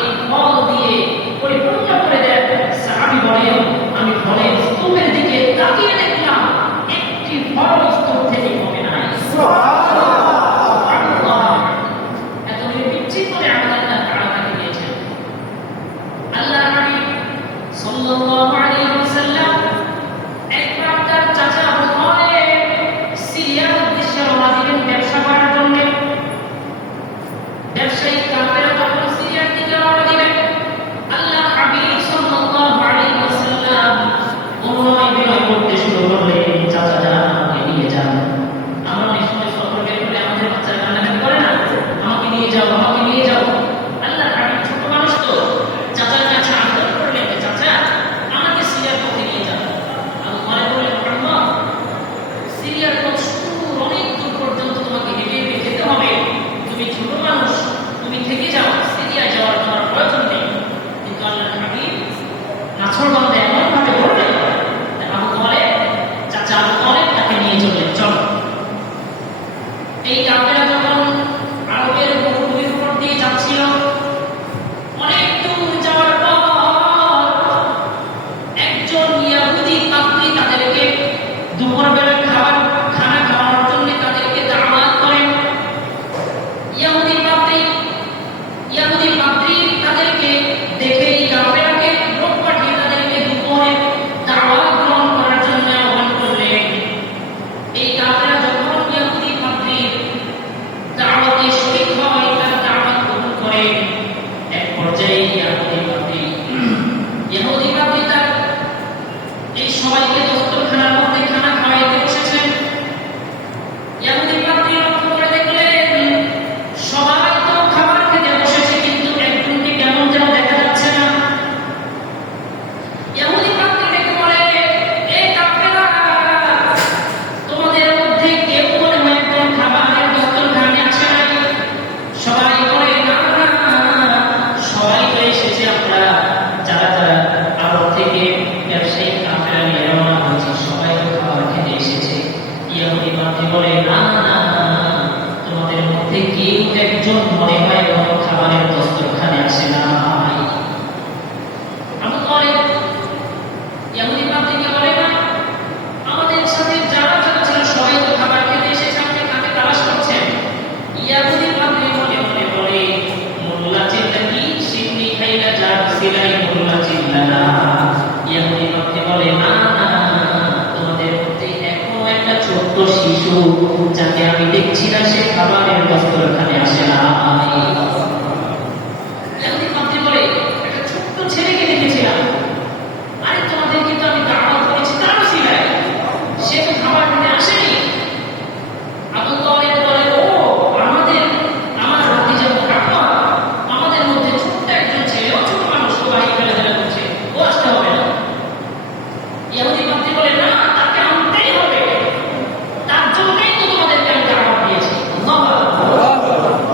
এই ফল দিয়ে পরিপূর্ণ করে দেন। সাহাবী বলেন, আমি ফলের স্তূপের দিকে তাকিয়ে দেখলাম, একটি ফল স্তূপ থেকে কমে নাই। সুবহানাল্লাহ! এত বিচ্ছিন্ন নিয়ামত আল্লাহ তাআলা তাকে দিয়েছেন। আল্লাহর হাবিব সাল্লাল্লাহু আলাইহি ওয়াসাল্লাম একবার তার চাচা আবু তালেব সিরিয়ার উদ্দেশ্যে রওনা দিলেন ব্যবসা করার জন্য। ব্যবসায়িক কাফেররা তখন সিরিয়ার দিকে রওনা দিলেন। আল্লাহর হাবিব সাল্লাল্লাহু আলাইহি ওয়াসাল্লাম অনুনয় বিনয় করতে শুরু করলেন, চাচা যান, আমাকে নিয়ে যান। আমরা অনেক সময় সফর বের করলে আমাদের বাচ্চারা কান্নাকাটি করে না, আমাকে নিয়ে যাও, আমাকে নিয়ে যাও। আল্লাহর হাবিব ছোট মানুষ তো, চাচার কাছে আবেদন করলেন, চাচা আমাকে সিরিয়ার পথে নিয়ে যান। আবু তালেব বললেন, মুহাম্মদ, সিরিয়ার পথ শুরু অনেক দূর পর্যন্ত তোমাকে হেঁটে হেঁটে যেতে হবে। তুমি ছোট মানুষ, তুমি থেকে যাও, সিরিয়া যাওয়ার তোমার প্রয়োজন নেই। কিন্তু আল্লাহর হাবিব নাছোড়বান্দা এমন ভাবে বললেন, আবু তালেব, চাচা আবু তালেব তাকে নিয়ে চললেন, চলো। এই কাফেররা যখন আরবের উপকূলের উপর দিয়ে যাচ্ছিল, অনেক দূর যাওয়ার পর একজন ইহুদি পাদ্রী তাদেরকে দুপুরবেলা খানা খাওয়ার জন্য তাদেরকে দাওয়াত করেন। ইহুদি পাদ্রী তাদেরকে দেখে এই কাফেরকে লোক পাঠিয়ে তাদেরকে দুপুরে দাওয়াত গ্রহণ করার জন্য আহ্বান করলেন। এই কাফেররা যখন ইহুদি পাদ্রীর দাওয়াতে শরীক হয়, তার দাওয়াত কবুল করে, এক পর্যায়ে ইহুদি পাদ্রী তার এই সবাইকে দস্তরখানার মধ্যে খানা খাওয়াইতে বসেছেন। ইহুদি পাদ্রী লক্ষ্য করে দেখলেন সবাই তো খাবার খেতে বসেছে, কিন্তু একজনকে কেমন যেন দেখা যাচ্ছে না। ইহুদি পাদ্রী ডেকে বলে, এই কাফেররা, তোমাদের মধ্যে কেউ মনে হয় একজন খাবারের দস্তরখানে আসে নাই? সবাই বলে, না না, সবাই তো এসেছে, আমরা যারা যারা আরব থেকে ব্যবসায়িক কাফেররা নিয়ে রওনা হয়েছে, সবাই তো খাবার খেতে এসেছে। ইহুদি পাদ্রী বলে, না না, তোমাদের মধ্যে কেউ একজন মনে হয় কোনো খাবারের দস্তরখানে আসে নাই। আবু তালেব ইহুদি পাদ্রীকে বলে, না, আমাদের সাথে যারা যারা ছিল সবাই তো খাবার খেতে এসেছে, আপনি কাকে তালাশ করছেন? ইহুদি পাদ্রী মনে মনে বলে, মোল্লা চিল্লা কি সিন্নি খাইলা যাক সিলাই মোল্লা চিল্লা না। ইহুদি পাদ্রী বলে, না না, তোমাদের মধ্যে এখনো একটা ছোট্ট শিশু যাকে আমি দেখছি না, সে খাবারের দস্তরখানে আসে না। ইহুদি পাদ্রী বলে, একটা ছোট্ট ছেলেকে দেখেছিলাম। আরে তোমাদেরকে তো আমি দাওয়াত করেছি তার সিলাই, সে তো খাবার খেতে আসেনি। আবু তালেব বলে, ও আমার ভাতিজা মুহাম্মদ, আমাদের মধ্যে ছোট্ট একজন ছেলে, ও ছোট মানুষ, ও বাড়ি ফেলে করছে, ও আসতে হবে না। ইহুদি পাদ্রী বলে, না, তাকে আনতেই হবে, তার জন্যই তো তোমাদেরকে আমি দাওয়াত দিয়েছি। আল্লাহু আকবার।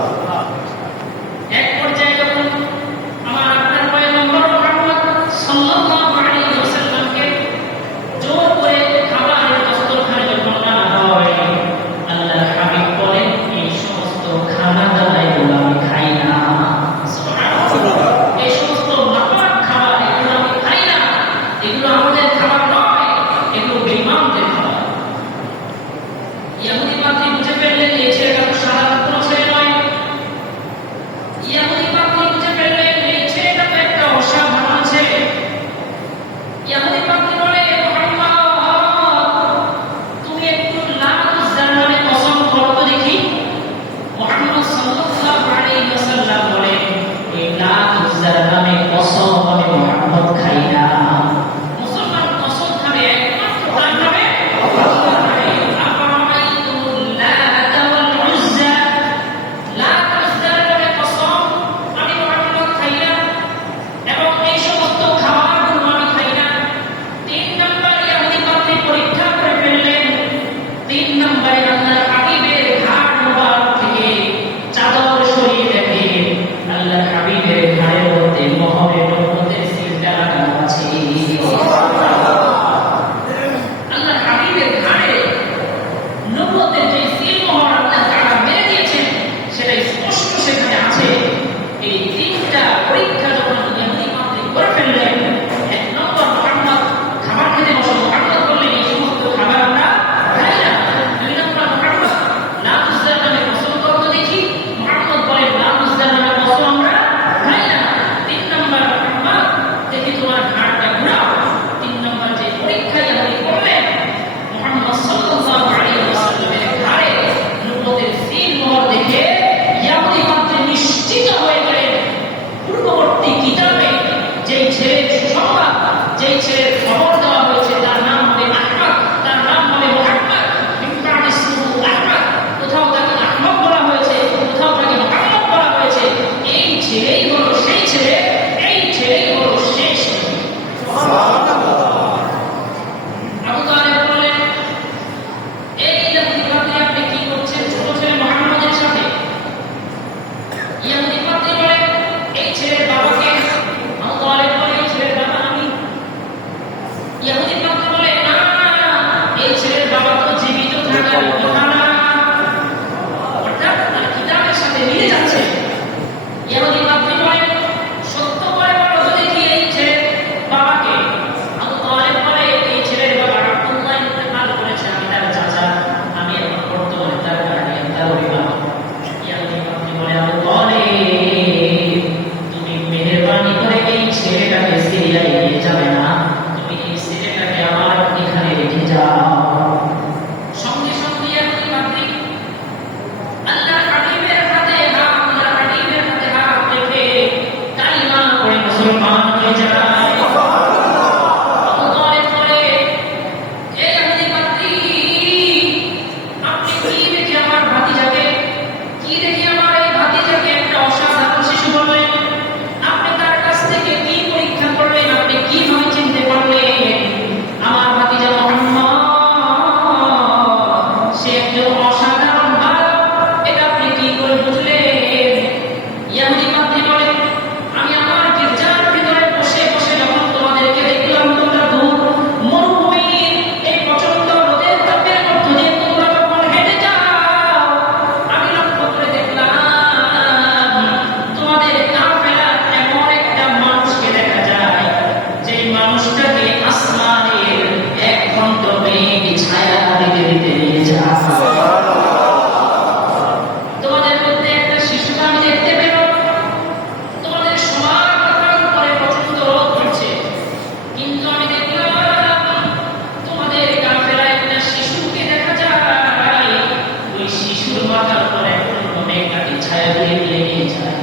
দিয়ে লেগে যায়।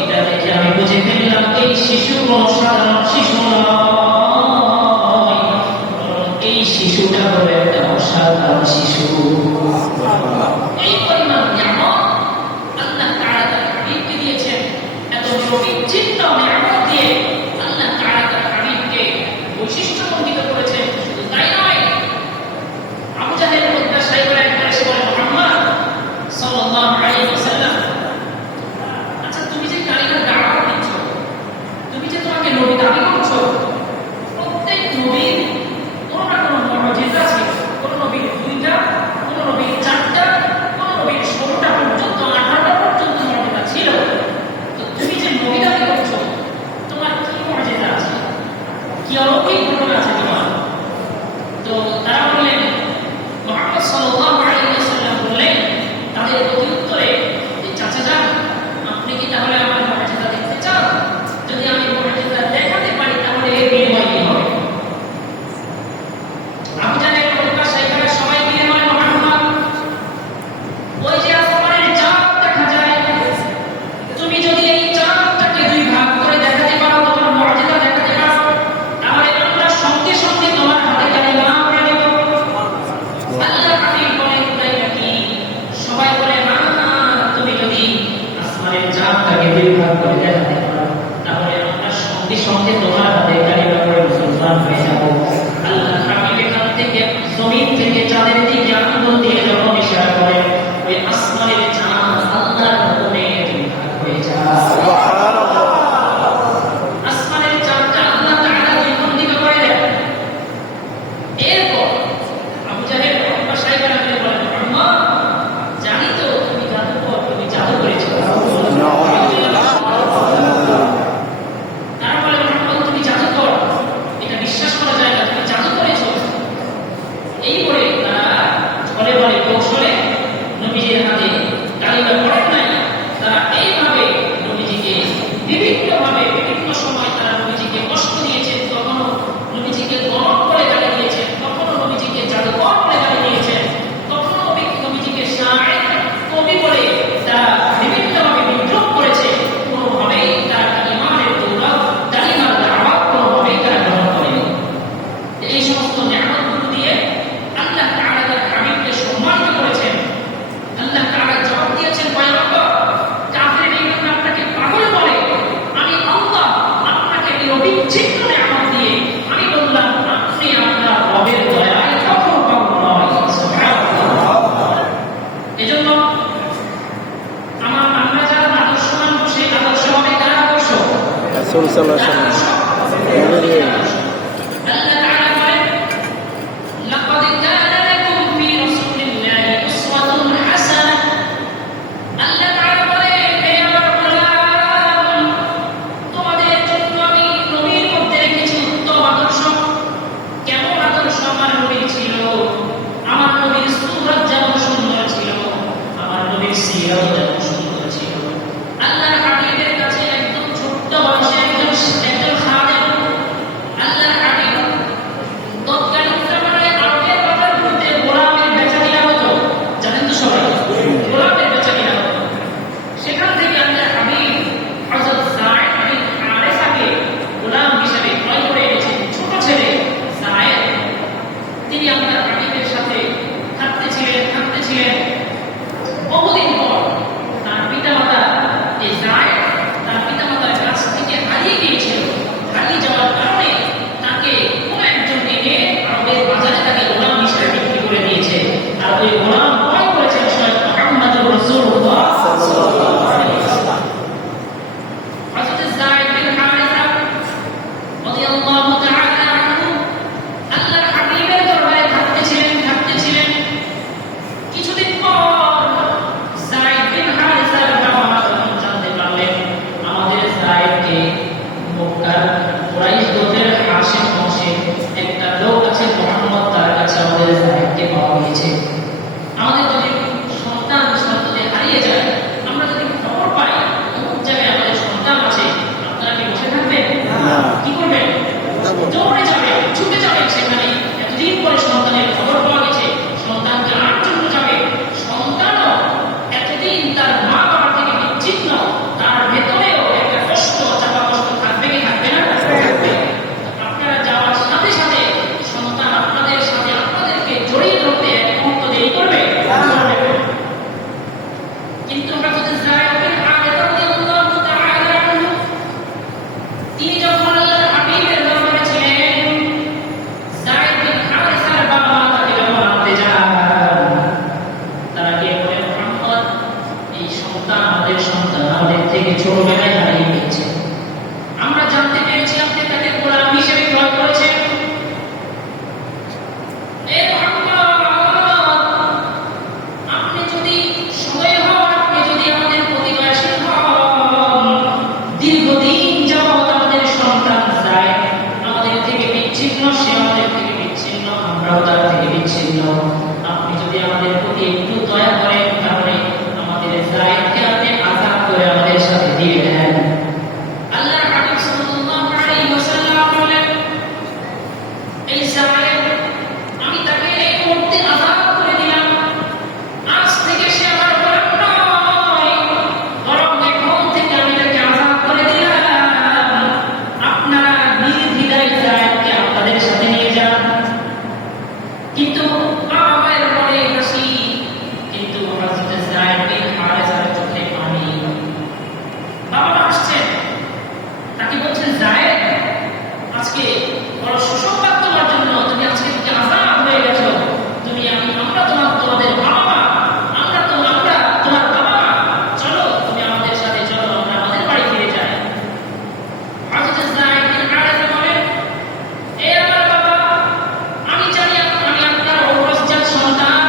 এটা দেখে আমি বুঝে ফেললাম এই শিশু কোনো সাধারণ শিশু নয়, এই শিশুটা হলো একটা অসাধারণ শিশু। এই পরিমাণ নিয়ামত আল্লাহ তাআলা তার হাবিবকে দিয়েছেন। এত বিচিত্র নিয়ামত দিয়ে আল্লাহ তাআলা তার হাবিবকে বৈশিষ্ট্যমণ্ডিত করেছেন। শুধু তাই নয়, আবু জাহেল প্রত্যাশাই করে একবার এসে বলে, মুহাম্মদ সাল্লাল্লাহু আলাইহি ওয়াসাল্লাম, আচ্ছা তুমি যে কালিমার দাওয়াত দিচ্ছ, তুমি যে তোমাকে নবী দাবি করছো, প্রত্যেক নবীর কোনো না কোনো মুআজিজা আছে। কোন নবীর 2টা, কোন নবীর 4টা, কোন নবীর 16টা পর্যন্ত, 18টা পর্যন্ত মুআজিজা ছিল। তো তুমি যে নবী দাবি করছো, তোমার কি মুআজিজা আছে, কি অলৌকিক ঘটনা আছে তোমার? তো তারা বললেন, মুহাম্মদ সাল্লাল্লাহু আলাইহি ওয়াসাল্লাম বললেন তাদের প্রত্যুত্তরে, যে চাচা যান, আপনি কি তাহলে আমার মুআজিজা দেখতে চান? যদি আমি মুআজিজা দেখাতে পারি তাহলে এর বিনিময় কি হবে? আবু জাহেল প্রত্যাশা এখানে সবাই মিলে বলে, মুহাম্মদ, ওই যে আসমানের চাঁদ দেখা যায়, তুমি যদি এই চাঁদটাকে 2 ভাগ করে দেখাতে পারো, তোমার মুআজিজা দেখাতে পারো, তাহলে আমরা সঙ্গে সঙ্গে তোমার হাতে কালিমা পড়ে দেব। আল্লাহ হাবিব বলেন, তাই নাকি? সবাই বলে, না, তুমি যদি আসমানের চাঁদটাকে 2 ভাগ করে দেখাতে পারো, তাহলে আমরা সঙ্গে সঙ্গে তোমার হাতে কালিমা পড়ে মুসলমান হয়ে যাব। আল্লাহ হাবিব এখান থেকে জমিন থেকে চাঁদের দিকে আঙ্গুল দিয়ে যখন ইশারা করেন, ওই আসমানের চাঁদ আল্লাহর হুকুমে 2 ভাগ হয়ে যায়। আসমানের চাঁদটা আল্লাহ তাআলা 2 খণ্ডিত করে দেন। এরপর আবু জাহেল প্রত্যাশাই করে বলেন, মুহাম্মদ, জানি তো তুমি জাদুকর, তুমি জাদু করেছো। তারা বলে, মুহাম্মদ, তুমি জাদুকর, এটা বিশ্বাস করা যায় না, তুমি জাদু করেছো। এই বলে তারা ছলে বলে কৌশলে নবীজির হাতে কালিমা পড়েন নাই। তারা এইভাবে নবীজিকে বিভিন্নভাবে বিভিন্ন সময় তারা নবীজিকে কষ্ট দিয়েছেন। কখনো নবীজিকে গণক বলে গালি দিয়েছেন, কখনো নবীজিকে জাদুকর বলে গালি দিয়েছেন, কখনো নবীজিকে শায়ের, কবি বলে তারা বিভিন্নভাবে বিদ্রোহ করেছে। কোনোভাবেই তারা ইমানের দৌলত, কালিমার দাওয়াত কোনোভাবেই তারা গ্রহণ করেনি। এই সমস্ত নিয়ামতগুলো দিয়ে আল্লাহ তাআলা তার হাবিবকে সম্মানিত করেছেন। আল্লাহ তাআলা জবাব দিয়েছেন, পয়গম্বর, কাফিররা যখন আপনাকে পাগল বলে, আমি আল্লাহ আপনাকে নিরবিচ্ছিন্ন নিয়ামত দিয়ে আমি বললাম, আপনি আপনার রবের দয়ায় কখনো পাগল নয়। সুবহানাল্লাহ। এজন্য আমরা যারা আদর্শ মানব, সেই আদর্শ হবে তার আদর্শ রাসূল সাল্লাল্লাহু আলাইহি ওয়াসাল্লাম। আল্লাহ তাআলা বলেন, লাকাদ কানা লাকুম ফি রাসূলিল্লাহি উসওয়াতুন হাসানাহ। আল্লাহ তাআলা বলেন, হে আমার গোলাম, তোমাদের জন্য আমি নবীর মধ্যে রেখেছি উত্তম আদর্শ। কেমন আদর্শ আমার নবীর ছিল? আমার নবীর সূরত যেমন সুন্দর ছিল, আমার নবীর সিরাত যেমন সুন্দর ছিল। আল্লাহর হাবিবের কাছে একদম ছোট্ট বয়সে একজন খাদেম থেকে ছোটবেলায় হারিয়ে গেছে। আমরা জানতে পেরেছি আপনি তাকে গোলাম হিসেবে ক্রয় করেছেন। আপনি যদি সময় হন, আপনি যদি আমাদের প্রতিবাসী হন, দীর্ঘদিন যাবৎ আমাদের সন্তান যায় আমাদের থেকে বিচ্ছিন্ন, সে আমাদের থেকে বিচ্ছিন্ন, আমরাও তার থেকে বিচ্ছিন্ন। আপনি যদি আমাদের প্রতি একটু দয়া করেন, তাহলে আমাদের জায়েদকে আপনি আযাব করে আমাদের সাথে দিয়ে দেন। আল্লাহ হাবিব সাল্লাল্লাহু আলাইহি ওয়াসাল্লাম বলেন, এই জায়েদ আমি তাকে এই মুহূর্তে আযাব করে দিলাম, আজ থেকে সে আমার গোলাম নয়, বরং এখন থেকে আমি তাকে আযাব করে দিলাম। আপনারা নির্দ্বিধায় জায়েদকে আপনাদের সাথে নিয়ে যান। কিন্তু বাবা মায়ের মনে হাসি, কিন্তু হযরত যায়েদ বিন হারেসার চোখে পানি। বাবা মা আসছেন, তাকে বলছেন, যায়েদ আজকে বড় সুসংবাদ তোমার জন্য, তুমি আজকে থেকে আযাব হয়ে গেছো। তুমি আমরা তোমাদের বাবা মা, আমরা তোমার বাবা মা, চলো তুমি আমাদের সাথে চলো, আমরা আমাদের বাড়ি ফিরে যাই। হযরত যায়েদ বিন হারেসা বলেন, এ আমার বাবা, আমি জানি আমি আপনার ঔরসজাত সন্তান,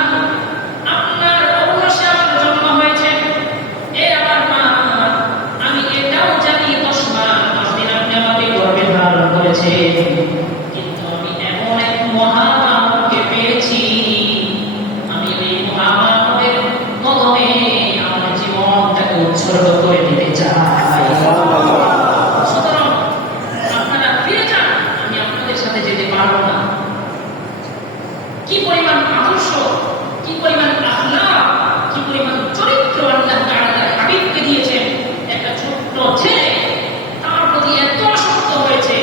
আপনার ঔরসে আমার জন্ম হয়েছে। এ আমার মা, আমি এটাও জানি 10 মাস 10 দিন আপনি আমাকে গর্ভে ধারণ করেছেন, কিন্তু আমি এমন এক মহামানবকে পেয়েছি, আমি এই মহামানবের কদমে আমার জীবনটাকে উৎসর্গ করে দিতে চাই। সুতরাং আপনারা ফিরে যান, আমি আপনাদের সাথে যেতে পারবো না। কি পরিমাণ আদর্শ, কি পরিমাণ আখলাক, কি পরিমাণ চরিত্র আল্লাহ তাআলা হাবিবকে দিয়েছেন। একটা ছোট্ট ছেলে তার প্রতি এত আসক্ত হয়েছে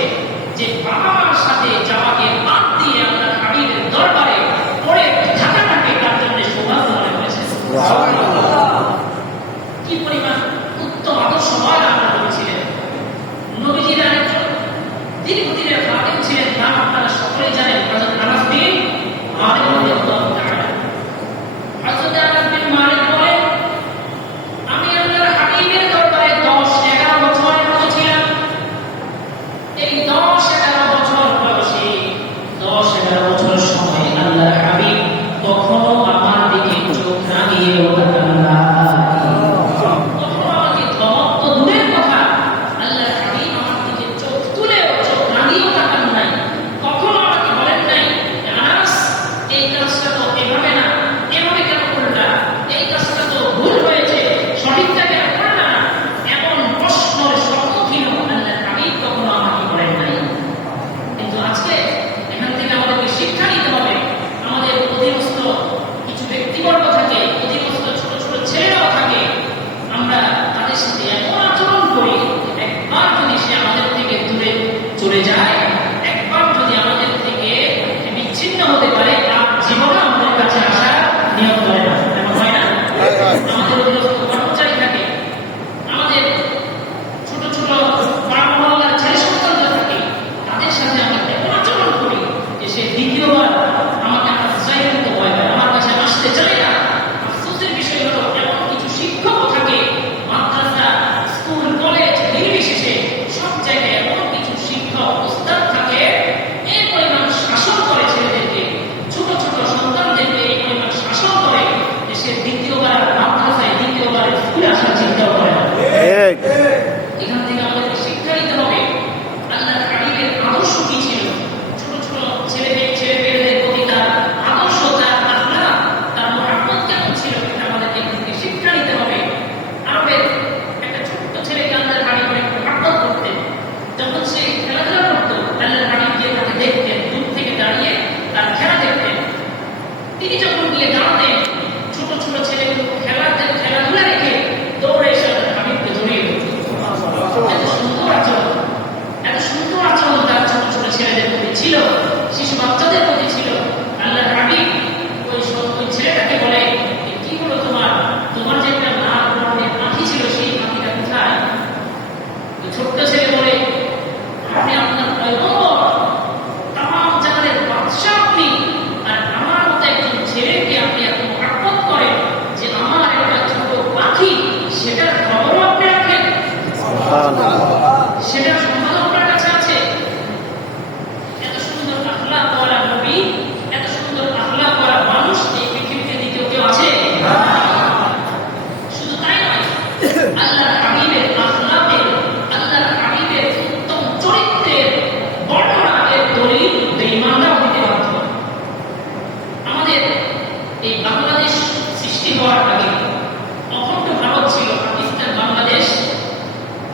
যে বাবা মার সাথে যাওয়াকে বাদ দিয়ে আল্লাহ হাবিবের দরবারে পড়ে থাকাটাকে তার জন্য সৌভাগ্য মনে হয়েছে। কি পরিমাণ উত্তম আদর্শ নয় আপনারা বলেছিলেন। নবীজির আরেকজন দীর্ঘদিনের খাদেম ছিলেন, নাম আপনারা সকলেই জানেন, হযরত আনাস বিন মালিক রাদিয়াল্লাহু তাআলা। হযরত আনাস বিন মালিক বলেন, আমি আল্লাহর হাবিবের দরবারে 10-11 বছরের মতো ছিলাম। এই 10-11 বছর বয়সে 10-11 বছর সময় আল্লাহর হাবিব কখনো আমার দিকে চোখ রাঙিয়েও তাকান না। কখনো আমাকে ধমক তো দূরের কথা, আল্লাহর হাবিব আমার দিকে চোখ তুলেও চোখ রাঙিয়েও তাকান নাই। কখনো আমাকে বলেন নাই, আনাস এই কাজটা তো এভাবে না, এভাবে কেন করলা, এই কাজটা তো ভুল হয়েছে, সঠিকটা কেন করলা না, এমন প্রশ্নের সম্মুখীন আল্লাহর হাবিব কখনো আমাকে বলেন নাই। কিন্তু আজকে এখান থেকে আমাদেরকে শিক্ষা নিতে হবে। আমাদের অধীনস্থ কিছু ব্যক্তিবর্গ থাকে, অধীনস্থ ছোট ছোট ছেলেরাও থাকে, আমরা তাদের সাথে এমন আচরণ করি, একবার যদি সে আমাদের থেকে দূরে চলে যায়, একবার যদি আমাদের থেকে বিচ্ছিন্ন হতে পারে, আর জীবনে আমাদের কাছে আসা নিয়ম করে না, এমন হয় না? আমাদের অধীনস্থ কর্মচারী থাকে, আমাদের ছোট ছোট পাড়া মহল্লার ছেলে সন্তানরা থাকে, তাদের সাথে আমি এমন আচরণ করি যে সে দ্বিতীয়বার আমাকে আশ্রয় করতে ভয় পায়, আমার কাছে আসতে চায় না। আফসোসের বিষয় হলো, এমন কিছু শিক্ষক থাকে, মাদ্রাসা, স্কুল, কলেজ নির্বিশেষে সব জায়গায় এমন কিছু শিক্ষক, উস্তাদ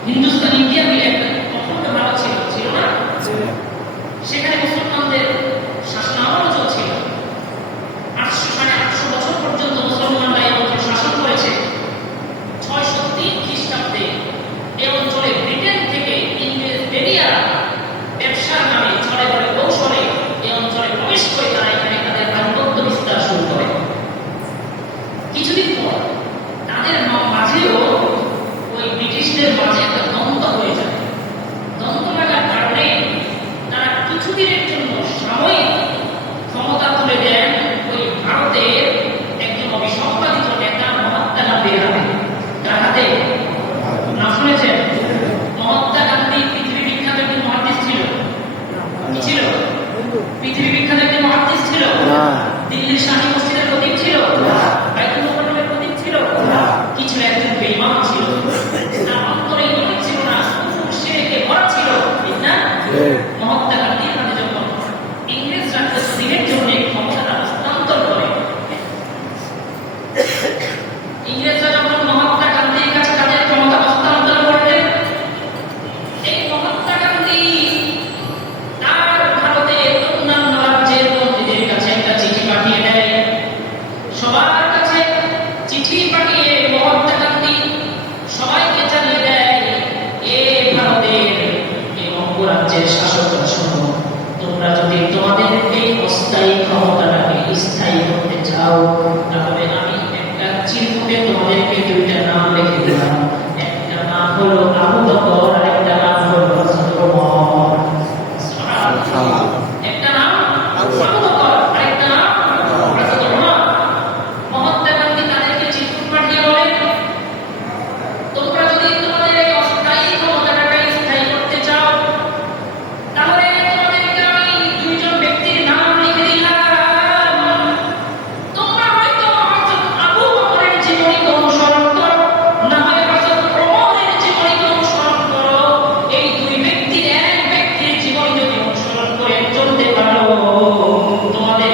হিন্দুস্তান ইন্ডিয়া মিলে একটা অখণ্ড ভারত ছিল, ছিল না? সেখানে মুসলমানদের শাসন আমল চলছিল। 800 বছর পর্যন্ত মুসলমানরা এই অঞ্চল শাসন করেছে। 603 খ্রিস্টাব্দে এই অঞ্চলে ব্রিটেন থেকে ইংরেজ বেরিয়ারা ব্যবসার নামে ছড়ে ছড়ে কৌশলে এই অঞ্চলে প্রবেশ করে তারা এখানে তাদের আধিপত্য বিস্তার শুরু করে। কিছুদিন পর তাদের মাঝেও ওই ব্রিটিশদের মাঝে একটা দ্বন্দ্ব হয়ে যায়। দ্বন্দ্ব লাগার কারণে তারা কিছুদিনের জন্য সাময়িক ক্ষমতা তুলে দেন ওই ভারতের একজন অবিসম্পাদিত নেতা মহাত্মা গান্ধীর হাতে। যার হাতে না শুনেছেন? মহাত্মা গান্ধী পৃথিবী বিখ্যাত একজন মহাদ্দেশ ছিল। কি ছিল? পৃথিবী বিখ্যাত একজন মহাদ্দেশ ছিল। দিল্লির শাহী মসজিদের প্রতীক ছিল। বাইতুল মুকাররমের প্রতীক ছিল। কি ছিল? একজন বেঈমান ছিল। তার অন্তরে ঈমান ছিল না, কুফর শিরকে ভরা ছিল, ঠিক না? মহাত্মা গান্ধীর হাতে যখন ইংরেজরা কিছুদিনের জন্য ক্ষমতাটা হস্তান্তর করে, ইংরেজরা যখন মহাত্মা গান্ধীর কাছে তাদের ক্ষমতা হস্তান্তর করলেন, এই মহাত্মা গান্ধী তার ভারতের অন্যান্য রাজ্যের মন্ত্রীদের কাছে একটা চিঠি পাঠিয়ে দেয়। সবার কাছে চিঠি পাঠিয়ে মহাত্মা গান্ধী সবাইকে জানিয়ে দেয়, এ ভারতের এই অঙ্গরাজ্যের শাসকরা শোনো, তোমরা যদি তোমাদের এই অস্থায়ী ক্ষমতাটাকে স্থায়ী করতে চাও, তাহলে আমি একটা চিরকুটে তোমাদেরকে দুইটা নাম লিখে দিলাম। একটা নাম হলো আবু বকর আর একটা নাম হলো হযরত ওমর। একটা নাম আবু বকর আর একটা নাম হযরত ওমর। মহাত্মা গান্ধী তাদেরকে চিঠি পাঠিয়ে বলেন, তোমরা যদি তোমাদের এই অস্থায়ী ক্ষমতাটাকে স্থায়ী করতে চাও, তাহলে তোমাদেরকে আমি দুইজন ব্যক্তির নাম লিখে দিলাম। তোমরা হয়তো হযরত আবু বকরের জীবনীকে অনুসরণ করো, না হয় হযরত ওমরের জীবনীকে অনুসরণ করো। এই দুই ব্যক্তির এক ব্যক্তির জীবনী যদি অনুসরণ করে চলতে পারো, তোমাদের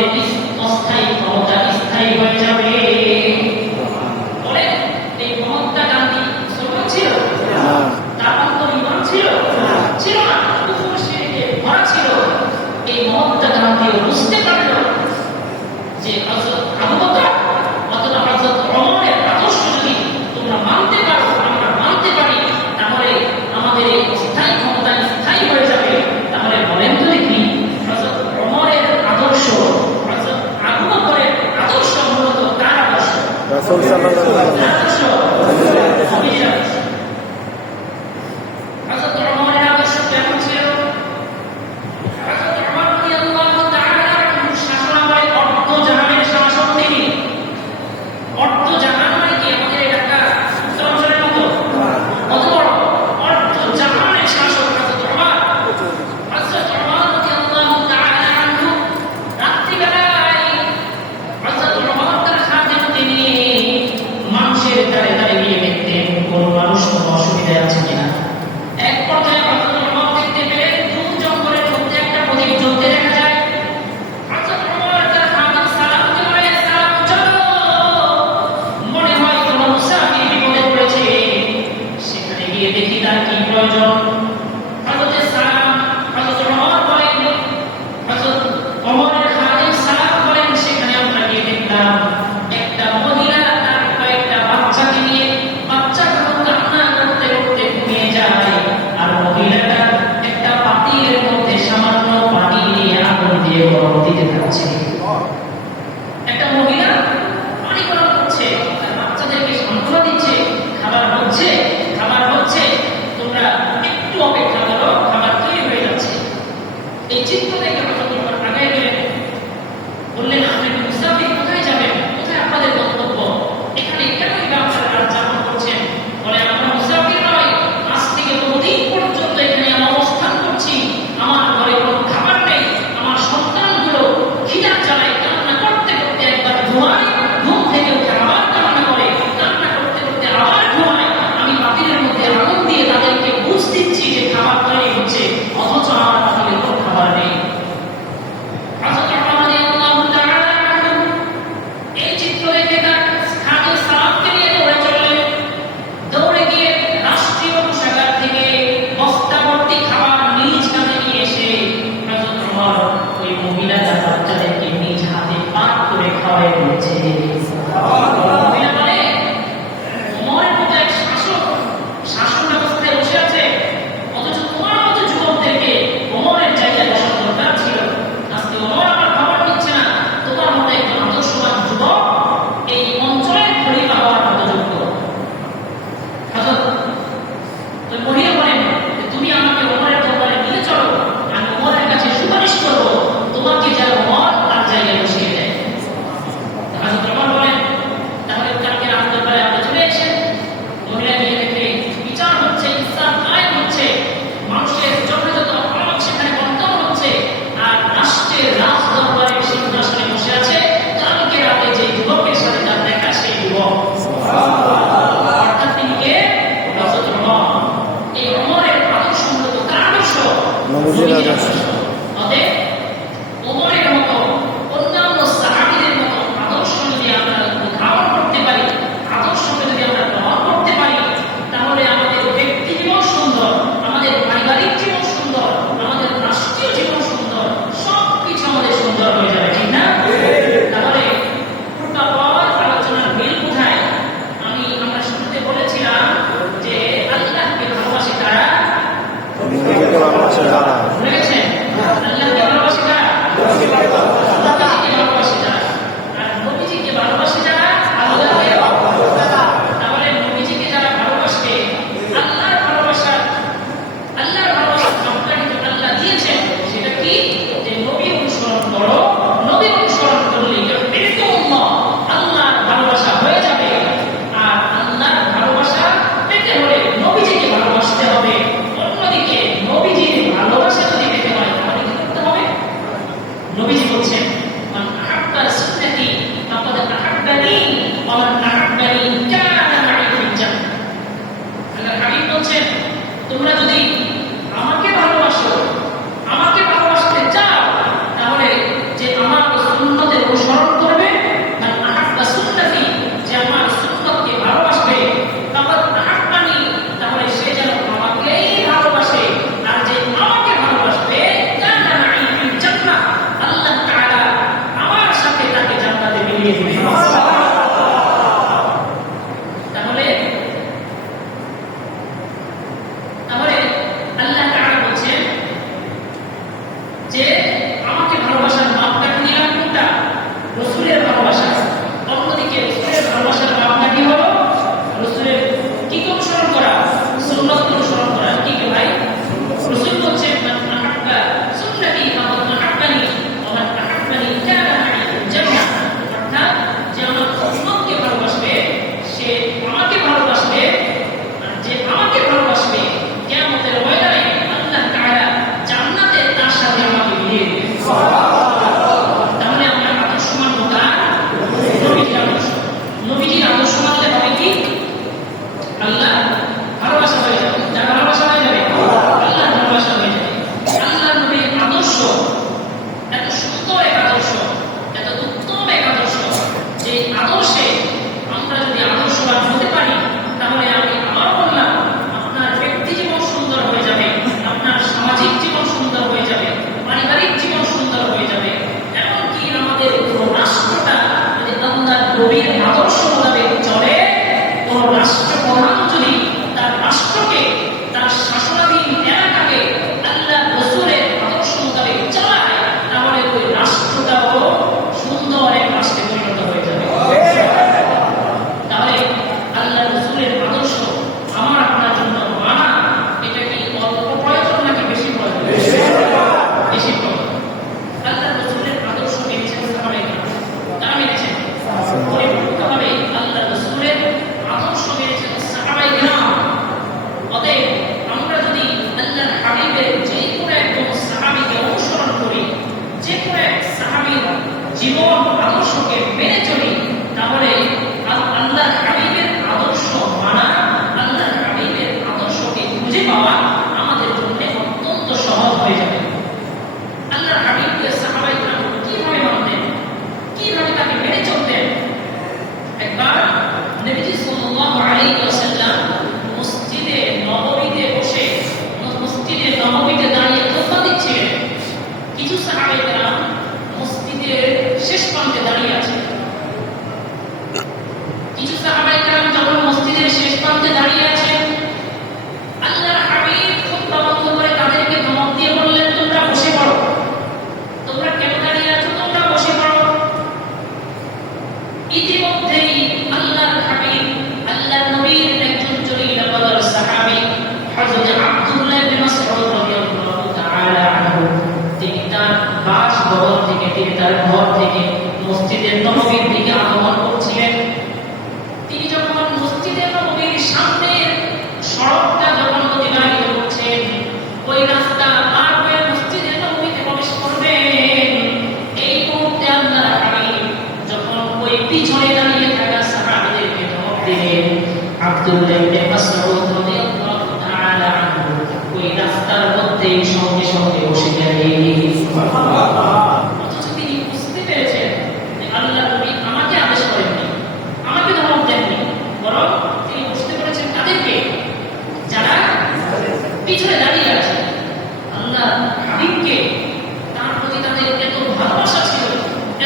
অস্থায়ী ক্ষমতা স্থায়ী হয়ে যাবে। বলে এই মহাত্মা গান্ধী মুসলমান ছিল? তার অন্তর ঈমান ছিল? ছিল না, কুফর শিরকে ভরা ছিল। এই মহাত্মা গান্ধীও বুঝতে পারল যে হযরত আবু বকর অথবা হযরত ওমরের আদর্শ যদি তোমরা মানতে পারো, আমরা মানতে পারি, তাহলে আমাদের এই অস্থায়ী ক্ষমতা স্থায়ী হয়ে যাবে। তাহলে বলেন তো দেখি, হযরত ওমরের আদর্শ, হযরত আবু বকরের আদর্শ মূলত কার আদর্শ? রাসূল সাল্লাল্লাহু আলাইহি আদর্শ, নবীর আদর্শ। হযরত ওমরের আদর্শ কেমন ছিল? হযরত ওমর রাদিয়াল্লাহু তাআলা আনহু শাসনামলে অর্ধজাহানের শাসক তিনি। অর্ধজাহান মানে কি? আমাদের ঢাকা উত্তরাঞ্চলের মতো কত বড়? অর্ধজাহানের শাসক হযরত ওমর। হযরত ওমর রাদিয়াল্লাহু তাআলা আনহু রাত্রিবেলায় হযরত ওমর তার খাদেমকে নিয়ে মানুষের দ্বারে দ্বারে গিয়ে দেখতেন কোন মানুষ কোন অসুবিধায় আছে কিনা। এক পর্যায়ে হযরত ওমর দেখতে পেলেন দূর জঙ্গলের মধ্যে একটা প্রদীপ জ্বলতে দেখা যায়। হযরত ওমর তার খাদেম সালামকে বলে, সালাম চলো, মনে হয় কোন মুসাফির বিপদে পড়েছে, সেখানে গিয়ে দেখি তার কি প্রয়োজন। হযরত সালাম হযরত ওমর বলেন, হযরত ওমরের খাদেম সালাম বলেন, সেখানে আমরা গিয়ে দেখলাম একটা মহিলা তার কয়েকটা বাচ্চাকে নিয়ে, বাচ্চাগুলো কান্না করতে করতে ঘুমিয়ে যায়, আর মহিলাটা একটা পাতিলের মধ্যে সামান্য পানি নিয়ে আগুন দিয়ে গরম দিতে থাকছে। একটা মহিলা পানি গরম করছে, তার বাচ্চাদেরকে সান্ত্বনা দিচ্ছে, খাবার হচ্ছে, খাবার হচ্ছে, তোমরা একটু নবীজির আদর্শ। অতএব ওমরের মতো অন্যান্য সাহাবীদের মতো আদর্শ যদি আমরা ধারণ করতে পারি, আদর্শকে যদি আমরা গ্রহণ করতে পারি, তাহলে আমাদের ব্যক্তি জীবন সুন্দর, আমাদের পারিবারিক জীবন সুন্দর, আমাদের রাষ্ট্রীয় জীবন সুন্দর, সবকিছু আমাদের সুন্দর হয়ে যাবে, ঠিক না? তাহলে পূর্বাপর আলোচনার মিল কোথায়? আমরা শুরুতে বলেছিলাম যে আল্লাহকে ভালোবাসে কারা? নবীজিকে ভালোবাসে যারা। ভুলে গেছেন? আল্লাহকে ভালোবাসে কারা? নবীজিকে ভালোবাসে যারা। আর নবীজিকে ভালোবাসে যারা আল্লাহকে। তাহলে নবীজিকে যারা ভালোবাসবে, আল্লাহর ভালোবাসার মাপকাঠি তো আল্লাহ দিয়েছেন। সেটা কি? যে নবী অনুসরণ করো, নবী অনুসরণ করলে প্রেরিত উম্মত আল্লাহর ভালোবাসা হয়ে যাবে। আর আল্লাহর ভালোবাসা পেতে হলে নবীজিকে ভালোবাসতে হবে। অন্যদিকে নবীজির ভালোবাসা যদি পেতে হয় তাহলে কি করতে হবে? নবীজি বলছেন, মান আহাব্বা সুন্নতি ফাকাদ আহাব্বানি ওয়া মান আহাব্বানি কানা মা'i ফিল জান্নাহ। আল্লাহর হাবিব বলছেন, তোমরা যদি আমাকে ভালোবাসো, আমাকে ভালোবাসতে চাও, তাহলে যে আমার সুন্নতের অনুসরণ করবে, মান আহাব্বা সুন্নতি, যে আমার সুন্নতকে ভালোবাসবে, ফাকাদ আহাব্বানি, তাহলে সে যেন আমাকেই ভালোবাসে। আর যে আমাকে ভালোবাসবে, কানা মা'i ফিল জান্নাহ, আল্লাহ তাআলা আমার সাথে তাকে জান্নাতে মিলিয়ে দিবেন। তাহলে আল্লাহ তাআলা বলছেন যে আমাকে ভালোবাসার মাপকাঠি নিলাম কোনটা? রাসূলের ভালোবাসা। অন্যদিকে রাসূলের ভালোবাসার মাপকাঠি হলো রাসূলের কি অনুসরণ করা? সুন্নাত অনুসরণ করা। কি ভাই? রাসূল বলছেন, মান আহাব্বা সুন্নতি ফাকাদ আহাব্বানি ওয়া মান আহাব্বানি কানা মা'i ফিল জান্নাহ। অর্থাৎ যে আমার সুন্নতকে ভালোবাসবে সে আমাকে ভালোবাসবে, আর যে আমাকে ভালোবাসবে কিয়ামতের ময়দানে আল্লাহ তাআলা জান্নাতে তার সাথে আমাকে মিলিয়ে দিবেন। তাহলে আমরা আদর্শ মানব কার? নবীজির আদর্শ। নবীজির আদর্শ মানলে হবে কি? আল্লাহ ভালোবাসা হয়ে যাবে। যার ভালোবাসা হয়ে যাবে, আল্লাহ ভালোবাসা হয়ে যাবে। আল্লাহ নবীর আদর্শ এত সুন্দর এক আদর্শ, এত উত্তম এক আদর্শ, যে আদর্শে আমরা যদি আদর্শবান হতে পারি, তাহলে আমি আবার বললাম, আপনার ব্যক্তি জীবন সুন্দর হয়ে যাবে, আপনার সামাজিক জীবন সুন্দর হয়ে যাবে, পারিবারিক জীবন সুন্দর হয়ে যাবে। এমনকি আমাদের পুরো রাষ্ট্রটা যদি আল্লাহর নবীর আদর্শ মোতাবেক চলে, কোন রাষ্ট্রপ্রধান যদি তার রাষ্ট্রকে, তার শাসনাধীন এলাকাকে আল্লাহ রাসূলের আদর্শ মোতাবেক চালায়, তাহলে ওই রাষ্ট্রটাও সুন্দর এক রাষ্ট্রে পরিণত হয়ে যাবে। তাহলে আল্লাহ রাসূলের আদর্শ আমার আপনার জন্য মানা, এটা কি অল্প প্রয়োজন নাকি বেশি প্রয়োজন? বেশি প্রয়োজন। আল্লাহ রাসূলের আদর্শ মেনেছেন সাহাবায়ে কেরাম, তারা মেনেছেন পরিপূর্ণভাবে। আল্লাহ রাসূলের আদর্শ মেনেছেন সাহাবায়ে কেরাম। অতএব আমরা যদি আল্লাহর হাবিবের যে কোনো একজন সাহাবীকে অনুসরণ করি, যে কোনো এক সাহাবীর জীবন আদর্শকে মেনে চলি, তাহলে আল্লাহর হাবিবের আদর্শ মানা, আল্লাহর হাবিবের আদর্শকে খুঁজে পাওয়া আমাদের জন্য অত্যন্ত সহজ হয়ে যাবে। আল্লাহর হাবিবকে সাহাবায়ে কেরাম কিভাবে মানতেন, কিভাবে তাকে মেনে চলতেন? একবার নবীজি সাল্লাল্লাহু আলাইহি ওয়াসাল্লাম মসজিদে নববীতে বসে, মসজিদে নববীতে দাঁড়িয়ে খুতবা দিচ্ছিলেন। কিছু সাহাবায়ে কেরাম মসজিদের শেষ প্রান্তে দাঁড়িয়ে আছেন। কিছু সাহাবায়ে কেরাম যখন মসজিদের শেষ প্রান্তে দাঁড়িয়ে আছেন, আল্লাহর হাবিব খুতবা বন্ধ করে তাদেরকে ধমক দিয়ে বললেন, তোমরা বসে পড়ো। তোমরা কেন দাঁড়িয়ে আছো? তোমরা বসে পড়ো। ইতিমধ্যেই আল্লাহর হাবিব, আল্লাহর নবীর একজন জলিল কদর সাহাবী হযরত আব্দুল্লাহ ইবনে মাসউদ রাদিয়াল্লাহু তাআলা আনহু, তিনি তার বাসভবন থেকে, তিনি তার ঘর থেকে মসজিদের নববীর দিকে আগমন করছিলেন। তিনি যখন মসজিদের নববীর সামনের সড়কটা যখন অতিবাহিত করছেন, ওই রাস্তা পার হয়ে মসজিদের নববীতে প্রবেশ করবেন, এই মুহূর্তে আল্লাহর হাবিব যখন ওই পিছনে দাঁড়িয়ে থাকা সাহাবীদেরকে ধমক দিলেন, আব্দুল্লাহ ইবনে মাসউদ রাদিয়াল্লাহু তাআলা আনহু করতে সঙ্গে সঙ্গে বসে গেলেন। অথচ তিনি বুঝতে পেরেছেন যে আল্লাহ নবী আমাকে আদেশ করেননি, আমাকে ধমক দেননি, বরং তিনি বুঝতে পেরেছেন তাদেরকে যারা পিছনে দাঁড়িয়ে আছে। আল্লাহ হাবিবকে তার প্রতি তাদের এত ভালোবাসা ছিল,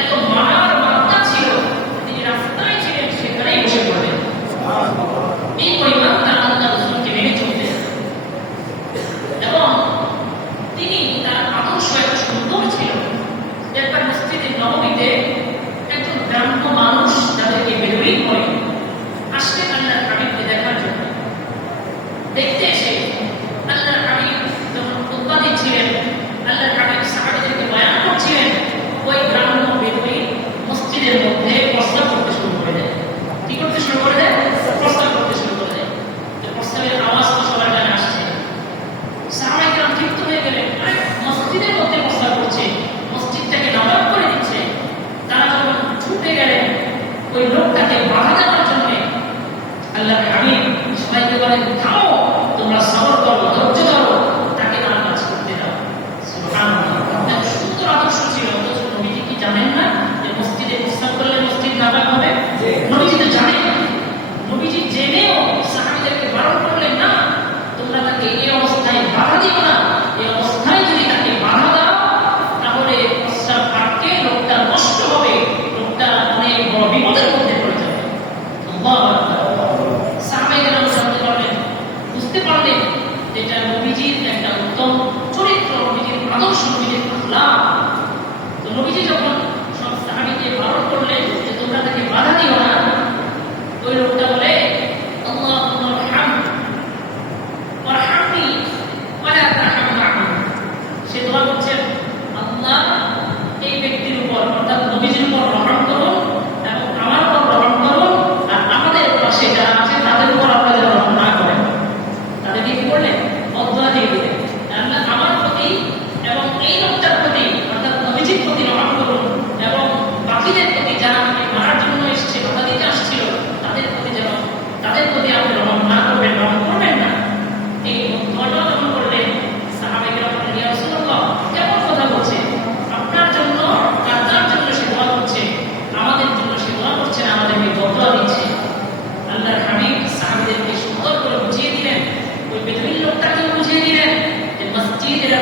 এত মানার বার্তা ছিল, তিনি রাস্তায় ছিলেন সেখানেই বসে পড়লেন। এই পরিমাণ তার আল্লাহ রাসূলকে মেনে চলতেন এবং তিনি তার আদর্শ এত সুন্দর ছিল। একবার মসজিদে নববীতে একজন গ্রাম্য মানুষ যাদেরকে বেদুইন বলে আসলেন আল্লাহর হাবিবকে দেখার জন্য। দেখতে এসে আল্লাহর হাবিব যখন খুতবা দিচ্ছিলেন, আল্লাহর হাবিব সাহাবীদেরকে বয়ান করছিলেন, ওই গ্রাম্য বেদুইন মসজিদের মধ্যে প্রস্তাব করতে শুরু করে দেয়। কি করতে শুরু করে দেয়? প্রস্তাব করতে শুরু করে দেয়। যে প্রস্তাবের আওয়াজ তো সবার কানে আসছে। সাহাবায়ে কেরাম ক্ষিপ্ত হয়ে গেলেন, আরে মসজিদের মধ্যে প্রস্তাব করছে, মসজিদটাকে নাবাদ করে দিচ্ছে। তারা যখন ছুটে গেলেন ওই লোকটাকে বাধা দেওয়ার জন্য, আল্লাহর হাবিব সবাইকে বলেন, থামো, তোমরা সবর করো, ধৈর্য ধরো, তাকে তার কাজ করতে দাও। সুবহানাল্লাহ, এত সুন্দর আদর্শ ছিল। অথচ নবীজি কি জানেন না যে মসজিদে প্রস্তাব করলে মসজিদ নাবাদ হবে? নবীজি তো জানেন। নবীজি জেনেও সাহাবীদেরকে বারণ করলেন, না, তোমরা তাকে এই অবস্থায় বাধা দিও না। এই অবস্থায় যদি তাকে বাধা দাও তাহলে প্রস্তাব আটকে লোকটা নষ্ট হবে, লোকটা অনেক বড় বিপদের মধ্যে পড়ে যাবে। আল্লাহু আকবার। সাহাবায়ে কেরাম জানতে পারলেন, বুঝতে পারলেন যে এটা নবীজির একটা উত্তম চরিত্র, নবীজির আদর্শ, নবীজির আখলাক। তো নবীজি যখন সব সাহাবীকে বারণ করলেন যে তোমরা তাকে বাধা দিও না, ওই লোকটা বলে, আল্লাহুম্মা ওয়ারহামনি ওয়ালা তারহাম মা'নি। সে দোয়া করছেন, আল্লাহ এই ব্যক্তির উপর অর্থাৎ নবীজির উপর রহম করুন এবং আমার উপর রহম করুন, আর আমাদের পাশে যারা আছে তাদের উপর আপনারা যেন রহম না করেন। তাদেরকে কি করলেন? অদুয়া দিয়ে দিলেন, আল্লাহ আমার প্রতি এবং এই লোকটার প্রতি অর্থাৎ নবীজির প্রতি রহম করুন এবং বাকিদের প্রতি যারা আমাকে মারার জন্য এসছে, বাধা দিতে আসছিল, তাদের প্রতি যেন তাদের প্রতি আপনি রহম না করবেন, রহম করবেন না। এই দোয়াটা যখন করলেন, সাহাবায়ে কেরাম বললেন, ইয়া রাসূলুল্লাহ, কেমন কথা বলছে? আপনার জন্য আর তার জন্য সে দোয়া করছে, আমাদের জন্য সে দোয়া করছে না, আমাদেরকে বদদোয়া দিচ্ছে। আল্লাহর হাবিব সাহাবীদেরকে সুন্দর করে বুঝিয়ে দিলেন, ওই বেদুইন লোকটাকেও বুঝিয়ে দিলেন যে মসজিদের